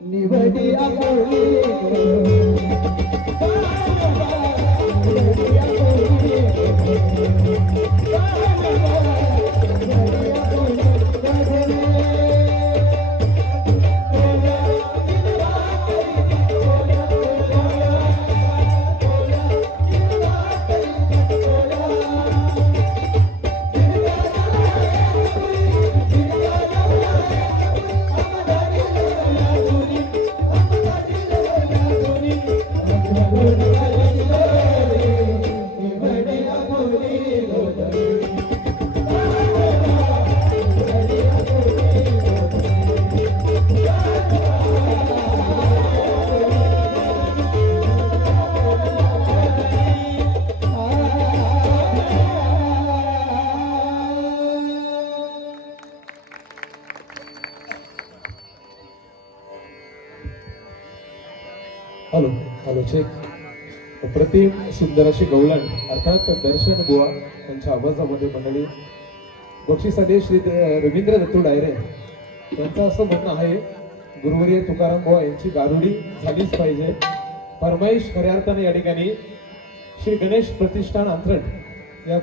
निवडी आपुली हॅलो हॅलो चेक. अप्रतिम सुंदर अशी गवळण अर्थात दर्शन बुवा यांच्या आवाजामध्ये मंडळी बक्षिसाने श्री रवींद्र दत्तू डायरे यांचं असं म्हणणं आहे, गुरुवर्य तुकाराम बुवा यांची गारुडी झालीच पाहिजे. फरमाईश खऱ्या अर्थाने या ठिकाणी श्री गणेश प्रतिष्ठान अंतरट या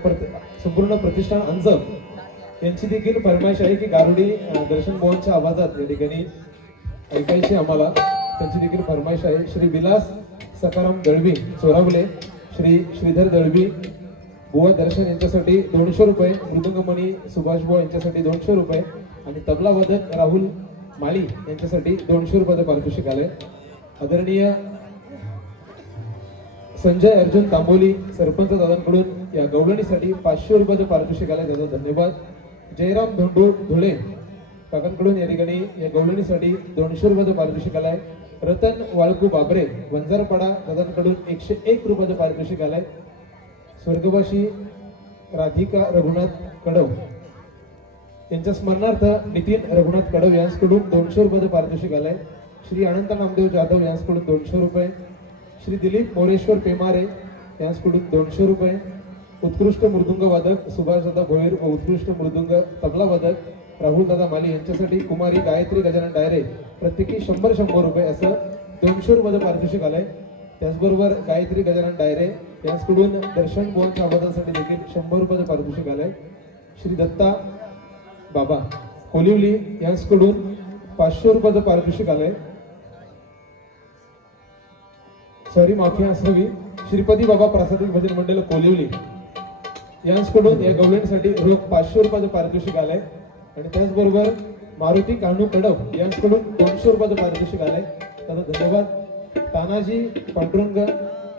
संपूर्ण प्रतिष्ठान अंजप यांची देखील फरमाईश आहे की गारुडी दर्शन बुवांच्या आवाजात या ठिकाणी ऐकायची आम्हाला. त्यांची देखील फरमाईश आहे. श्री विलास सकाराम दळवी चोरावले, श्री श्रीधर दळवी बुवा दर्शन यांच्यासाठी 200 रुपये, मृदुंगमणी सुभाष बुवा यांच्यासाठी 200 रुपये आणि तबला वादक राहुल माळी यांच्यासाठी 200 रुपये पारितोषिक आले. आदरणीय संजय अर्जुन तांबोली सरपंच दादांकडून या गवळणीसाठी 500 रुपये पारितोषिक आले, दादा धन्यवाद. जयराम धोंडू धुळे काकांकडून या ठिकाणी या गवळणीसाठी 200 रुपये पारितोषिक आलाय. रतन वाळकू बाबरे वंजारपाडा दादांकडून 101 रुपये पारितोषिक आलाय. स्वर्गवासी राधिका रघुनाथ कडव यांच्या स्मरणार्थ नितीन रघुनाथ कडव यांच्याकडून 200 रुपये पारितोषिक आलाय. श्री अनंत नामदेव जाधव यांच्याकडून 200 रुपये, श्री दिलीप मोरेश्वर पेमारे यांच्याकडून 200 रुपये, उत्कृष्ट मृदुंग वादक सुभाषदादा भोईर व उत्कृष्ट मृदुंग तबला वादक राहुल दादा माली यांच्यासाठी कुमारी गायत्री गजानन डायरे प्रत्येकी 100 रुपये असं 200 रुपये पारितोषिक आलंय. त्याचबरोबर गायत्री गजानन डायरे यांच्याकडून दर्शन बुवांच्या आवाजासाठी देखील 100 रुपये पारितोषिक आलंय. श्री दत्ता बाबा कोलिवली यांच्याकडून 500 रुपये पारितोषिक आलंय. सॉरी माफी असावी. श्रीपती बाबा प्रासादिक भजन मंडळ कोलिवली यांच्याकडून या गवळणीसाठी रोख 500 रुपये पारितोषिक आलंय. आणि त्याचबरोबर मारुती कान्हू कडव यांच्याकडून 200 रुपये पारितोषिक आलंय, त्याचा धन्यवाद. तानाजी पांडुरंग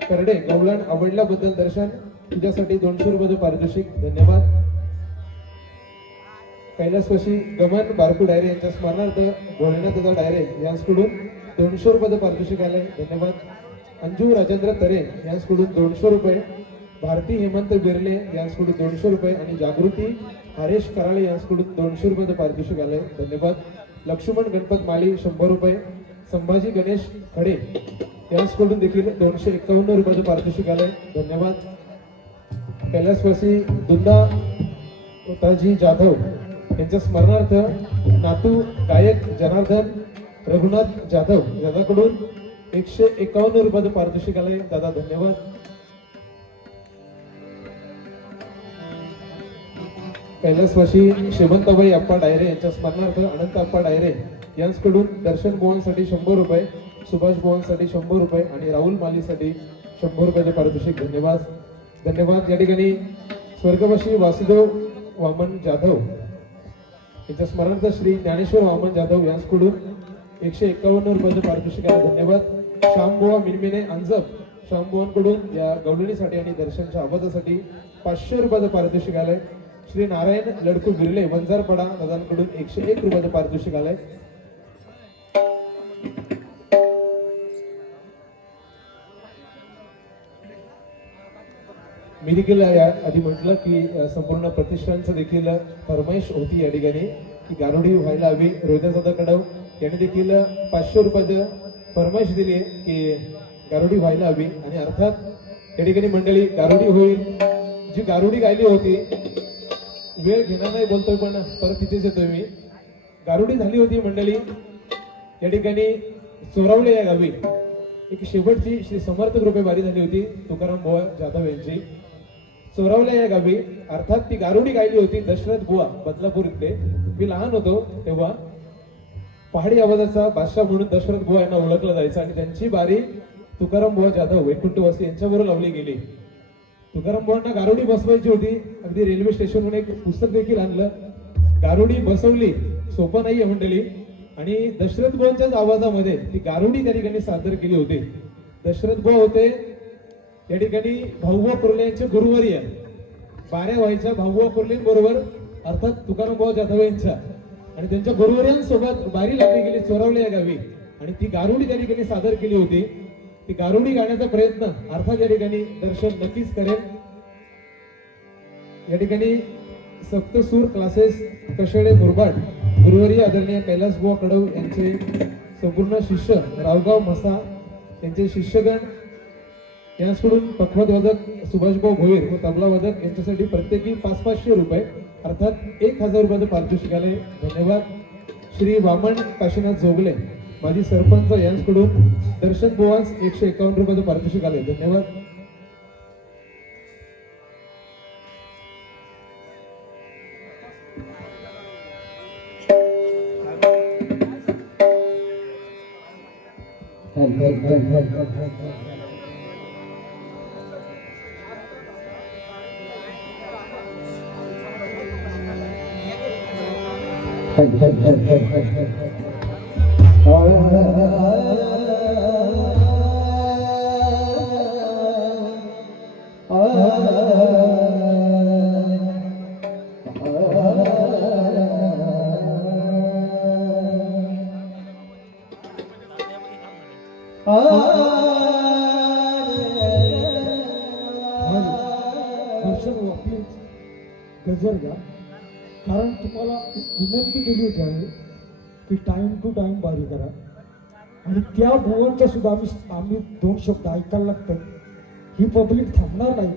करडे गवळण आवडल्याबद्दल दर्शन तुझ्यासाठी 200 रुपये पारितोषिक, धन्यवाद. कैलासवासी गमन बारकू डायरे यांच्या स्मरणार्थ भोलेनाथ दादा डायरे यांच्याकडून 200 रुपये पारितोषिक आले, धन्यवाद. अंजू राजेंद्र तरे यांच्याकडून 200 रुपये, भारती हेमंत बिर्ले यांच्याकडून 200 रुपये आणि जागृती हरेश कराळे यांच्याकडून 200 रुपये पारितोषिक आले, धन्यवाद. लक्ष्मण गणपत माळी 100 रुपये, संभाजी गणेश खडे यांच्याकडून देखील 251 रुपये पारितोषिक आले, धन्यवाद. कैलासवासी दुंदा ताजी जाधव यांच्या स्मरणार्थ नातू गायक जनार्दन रघुनाथ जाधव यांच्याकडून 151 रुपयाचं पारितोषिक आलंय. दादा धन्यवाद. कैलासवासी श्रीमंतबाई अप्पा डायरे यांच्या स्मरणार्थ अनंत अप्पा डायरे यांच्याकडून दर्शन बुवांसाठी 100 रुपये, सुभाष बुवांसाठी 100 रुपये आणि राहुल मालीसाठी 100 रुपयाचे पारितोषिक. धन्यवाद. धन्यवाद. या ठिकाणी स्वर्गवासी वासुदेव वामन जाधव यांच्या स्मरणार्थ श्री ज्ञानेश्वर वामन जाधव यांच्याकडून 151 रुपयाचे पारितोषिक आहे. धन्यवाद. श्यामबुवा मिनमिने अंजप श्यामबुवांकडून या गवळणीसाठी आणि दर्शनच्या आवाजासाठी 500 रुपयाचं पारितोषिक आलंय. श्री नारायण लडकू बिर्ले वंजारपाडा दादांकडून 101 रुपयाचं पारितोषिक आलंय. मी देखील आधी म्हटलं की संपूर्ण प्रतिष्ठानचं देखील फरमाईश होती या ठिकाणी की गारुडी व्हायला हवी. रोहिदादा कडव यांनी देखील 500 रुपयाचं फरमाईश दिली आहे की गारुडी व्हायला हवी. आणि अर्थात या ठिकाणी मंडळी गारुडी होईल. जी गारुडी गायली होती, वेळ घेणार नाही बोलतोय पण परत तिथेच येतोय मी. गारुडी झाली होती मंडळी या ठिकाणी चोरावले या गावी. एक शेवटची श्री समर्थ कृपे वारी झाली होती तुकाराम बुवा जाधव यांची चोरावल्या या गावी. अर्थात ती गारुडी गायली होती दशरथ बुवा बदलापूर इथले. मी लहान होतो तेव्हा पहाडी आवाजाचा बादशाह म्हणून दशरथ बुवा यांना ओळखलं जायचं आणि त्यांची बारी तुकाराम बुवा जाधव वैकुंठवासी यांच्याबरोबर लावली गेली. तुकाराम बुवांना गारुडी बसवायची होती. अगदी रेल्वे स्टेशनवरून एक पुस्तक देखील आणलं. गारुडी बसवली, सोपं नाहीये मंडळी. आणि दशरथ बुवांच्याच आवाजामध्ये ती गारुडी त्या ठिकाणी सादर केली होती. दशरथ बुवा होते या ठिकाणी भाऊबुवा कुर्ले यांचे गुरुवर्य. बाऱ्या व्हायच्या भाऊबुवा कुर्ले बरोबर अर्थात तुकाराम बुवा जाधव यांच्या आणि त्यांच्या गुरुवर्यांसोबत बारी लागली गेली चोरावल्या या गावी. आणि ती गारुडी त्या ठिकाणी सादर केली होती. ती गारुडी गाण्याचा प्रयत्न अर्थात या ठिकाणी दर्शन नक्कीच करेल. या ठिकाणी सप्तसूर क्लासेस कशेडे मुरबाड गुरुवारी आदरणीय कैलास बुवा कडव यांचे संपूर्ण शिष्य रावगाव मसा यांचे शिष्यगण यांच्याकडून पखवादवादक सुभाषभाऊ भोईर व तबलावादक यांच्यासाठी प्रत्येकी 500 रुपये अर्थात 1000 रुपयाचं पारितोषिक आले. धन्यवाद. श्री वामन काशीनाथ जोगले माजी सरपंच यांच्याकडून दर्शन बुवांस 151 रुपयाचं पारितोषिक आले. धन्यवाद. गजर घ्या, कारण तुम्हाला विनंती केली होती की टाइम टू टाइम बारी करा आणि त्या भुवनच्या सुद्धा आम्ही 2 शब्द ऐकायला लागतात. ही पब्लिक थांबणार नाही.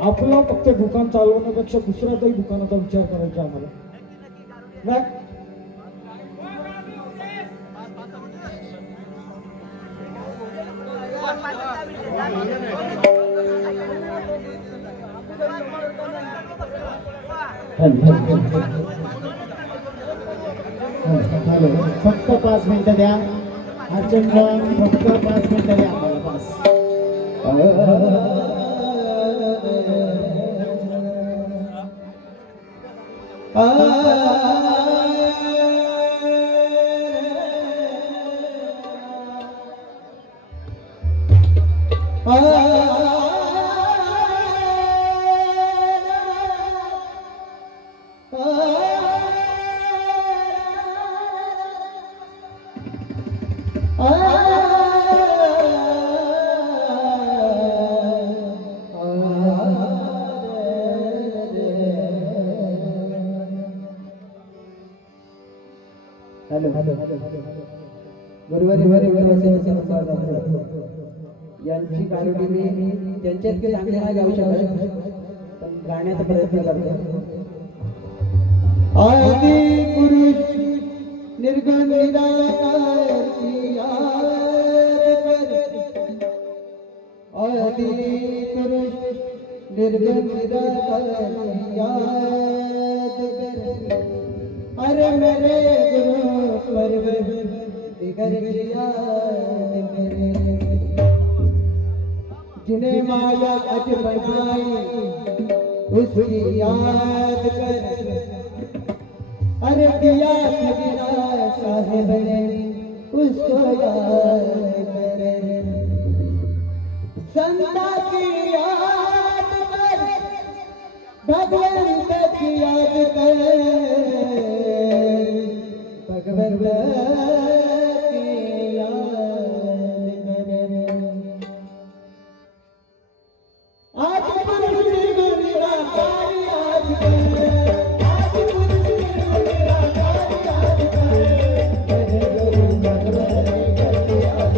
आपला फक्त दुकान चालवण्यापेक्षा दुसऱ्याच्याही दुकानाचा विचार करायचा आम्हाला नाही. फक्त 5 मिनिटं द्या. अर्चन फक्त 5 मिनिटं द्या आम्हाला. पास यांची गारुडी मी त्यांच्या इतके चांगले नाही गाऊ शकत, पण गाण्याचा प्रयत्न करतो. आदि पुरुष निर्गुण निराकार की याद कर आदि पुरुष निर्गुण निराकार की याद कर अरे मेरे गुरु परवर दिगर की याद कर जिन्हें माया अज बनाई उसकी याद कर अरे दिया सगिरा साहेब ने उसको याद कर संता की याद कर भगवंत की याद कर भगवंत की याद कर आज पुरुष निर्गुण निराकार याद कर आज पुरुष निर्गुण निराकार याद कर मेरे गुरु भगवती करके याद कर मेरे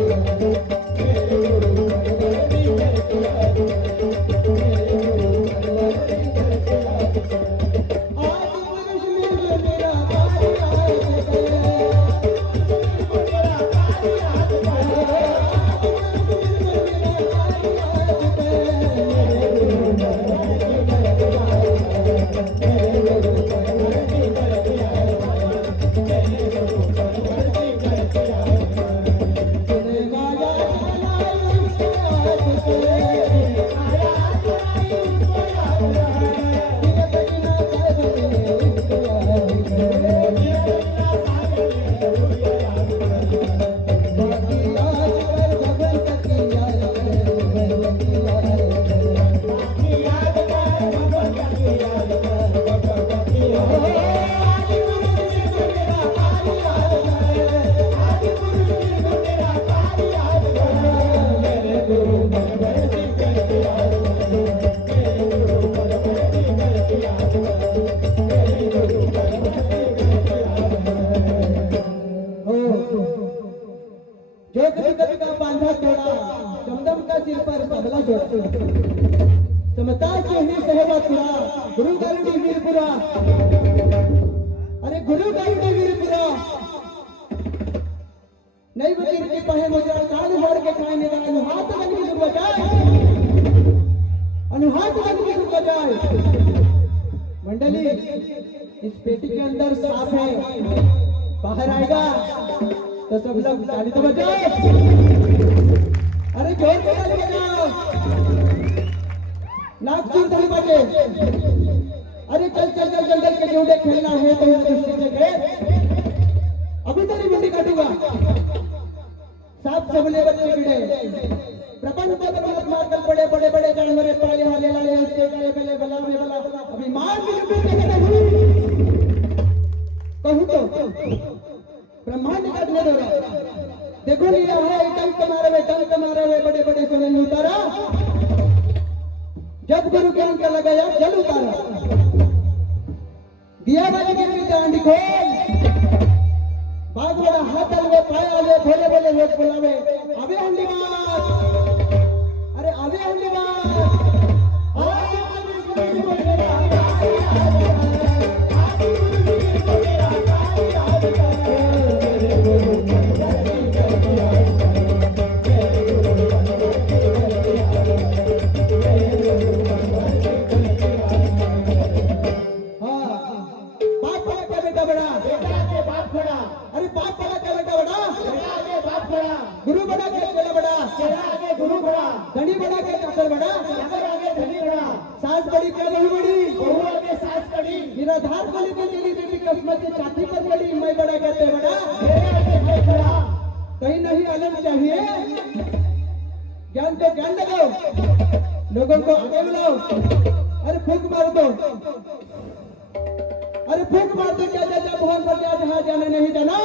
गुरु भगवती करके याद कर मेरे गुरु भगवती करके याद कर आज पुरुष निर्गुण निराकार याद कर जो कभी का बांधा तोड़ा चमदम का सिर पर सबला जोड़ा समता से ही सहवा तुरा गुरु गारुडी वीरपुरा अरे गुरु गारुडी वीरपुरा नहीं वो कीर्ति पहे मुझे काल मोड़ के खाने का अनुहात बन के रुक जाए अनुहात बन के रुक जाए मंडली इस पेटी के अंदर सांप है बाहर आएगा तो सब लोग ताली तो बजाओ अरे जोर से ताली बजाओ नागचूर ताली बजे अरे चल चल चल जल्दी के जोड़े खेलना है तो दृष्टि से खेल अभी तेरी मुंडी काटूंगा सात सबले बच्चे भिड़े प्रपंच में बदलत मारकर पड़े बड़े बड़े जानवरे पाले हाले लाले उसके गले गले बला में बला अभी मार कहूँ तो ब्रह्मांड काटने दो देखो लिया है टंक मारे हुए बड़े बड़े सोने उतारा जब गुरु के अंक लगाया जल उतारा दिया बाजी के पीछे आंधी खोल बाग बड़ा हाथ अलवे पाया अलवे भोले भोले लोग बुलावे अबे हंडी बात अरे अबे हंडी बात गुरु बड़ा के चेला बड़ा आगे गुरु बड़ा धनी बड़ा के चाकर बड़ा आगे धनी बड़ा सास बड़ी के बहू बड़ी आगे सास बड़ी निराधार बलि के चली देवी किस्मत से छाती पर बड़ी मैं बड़ा कहते बड़ा बड़ा कहीं नहीं अलग चाहिए ज्ञान को ज्ञान लगाओ लोगों को आगे बुलाओ अरे फूंक मार दो अरे फूंक मार दो क्या जा भगवान पर जहाँ जाने नहीं जाना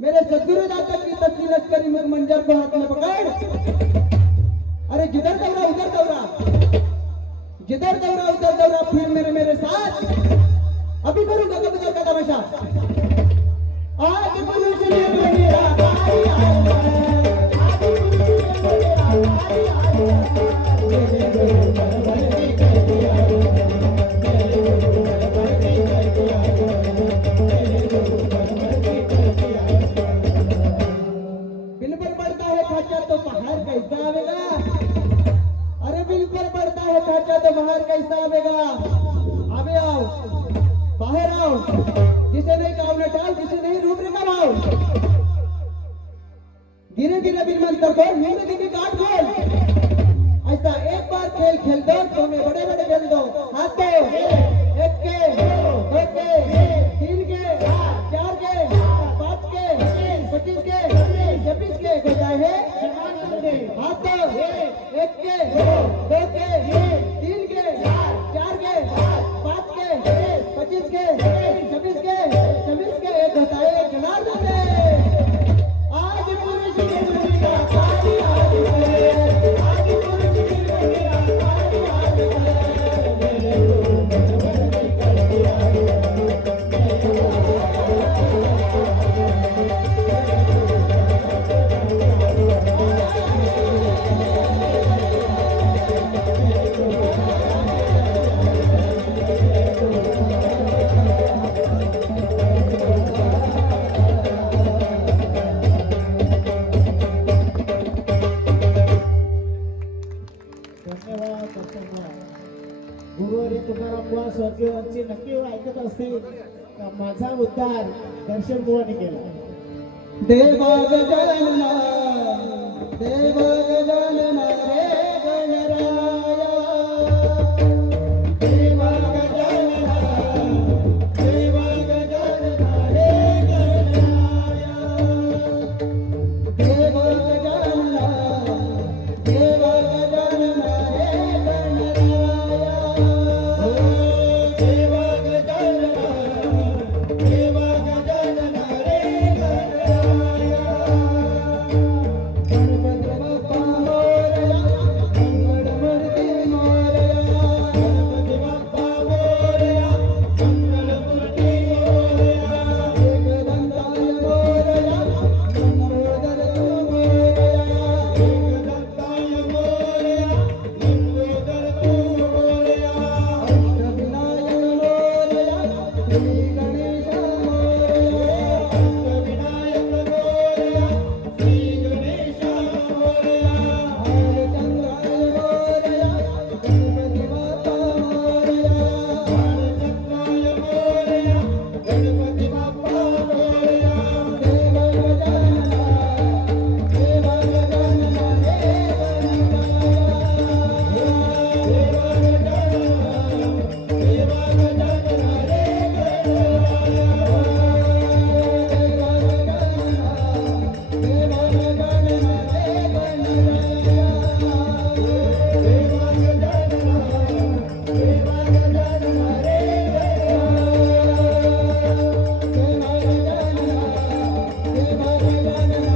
मेरे सदगुरु दाता की तस्वीर लश्करी मुख मंजर को हाथ में पकड़ अरे जिधर दौड़ा उधर दौड़ा फिर मेरे साथ अभी करूंगा कबूतर का तमाशा आज पुरुष ने मेरा आज कैसा आवेगा? अरे बिल पर पड़ता है खर्चा तो बाहर कैसा आवेगा? अबे आओ, बाहर आओ, जिसे नहीं काम न टाल, जिसे नहीं रूप रेखा लाओ। धीरे धीरे बिल मंत्र खोल, धीरे धीरे गांठ खोल। ऐसा एक बार खेल खेल दो तो मैं बड़े बड़े खेल दो। हाथ दो, एक के, दो के, तीन के, चार के, पाँच के, 25 के, 26 के होता है। हाथ दो, एक के, दो के, तीन के, चार के, पाँच के, 25 के, 26 के, 26 के एक होता है। जनार्दन ने आज पूरी जिंदगी का पानी आज गुरुवारी तुकाराम बुवा स्वर्गीयांची नक्की ऐकत असतील का माझा उद्धार दर्शन बुवाने केला. देवा गजानना, देवा गजानना रे गणराया. देवा गजानना, देवा गजानना रे गणराया. देवा गजानना, देवा गजानना रे गणराया. देवा गजानना, देवा गजानना रे गणराया. गणपती बाप्पा मोरया, मंगळमूर्ती मोरया. गणपती बाप्पा मोरया, मंगळमूर्ती मोरया. एकदंताय मोरया, लंबोदर तू मोरया. एकदंताय मोरया, लंबोदर तू मोरया. अष्टविनायक मोरया, श्री गणेश मोरया. अष्टविनायक मोरया, श्री गणेश मोरया. बालचंद्राय मोरया, गणपती बाप्पा मोरया. बालचंद्राय मोरया, गणपती बाप्पा मोरया. देवा गजानना, देवा गजानना रे गणराया. देवा गजानना, देवा गजानना रे गणराया. देवा गजानना, देवा गजानना रे गणराया. देवा गजानना, देवा गजानना रे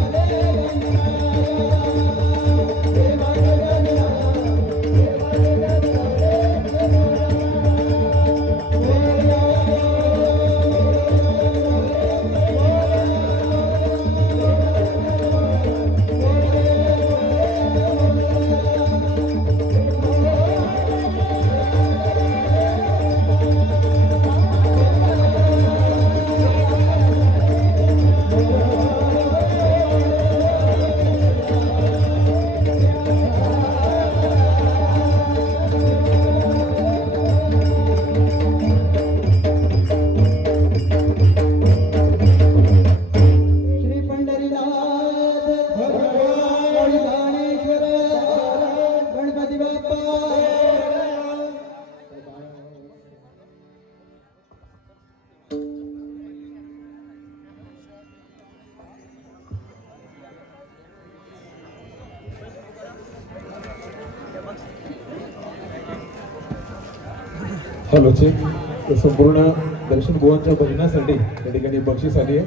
श्री पंढरीनाथ भगवान गणेश्वर गणपती बाप्पा. Hello check. तर संपूर्ण दर्शन बुवांच्या भजनासाठी त्या ठिकाणी बक्षीस आली आहे.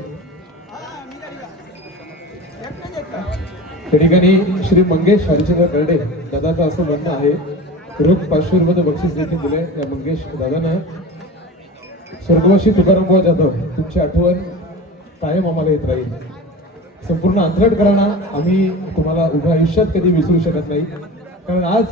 त्या ठिकाणी श्री मंगेश हरिचंद्र कर्डे दादाचं असं म्हणणं आहे, रोख 500 रुपयाचं बक्षीस देखील दिलंय त्या मंगेश दादानं. स्वर्गवासी तुकाराम बुवा जाधव, तुमची आठवण कायम आम्हाला येत राहील. संपूर्ण अंतरटकरांना आम्ही तुम्हाला उभ्या आयुष्यात कधी विसरू शकत नाही, कारण आज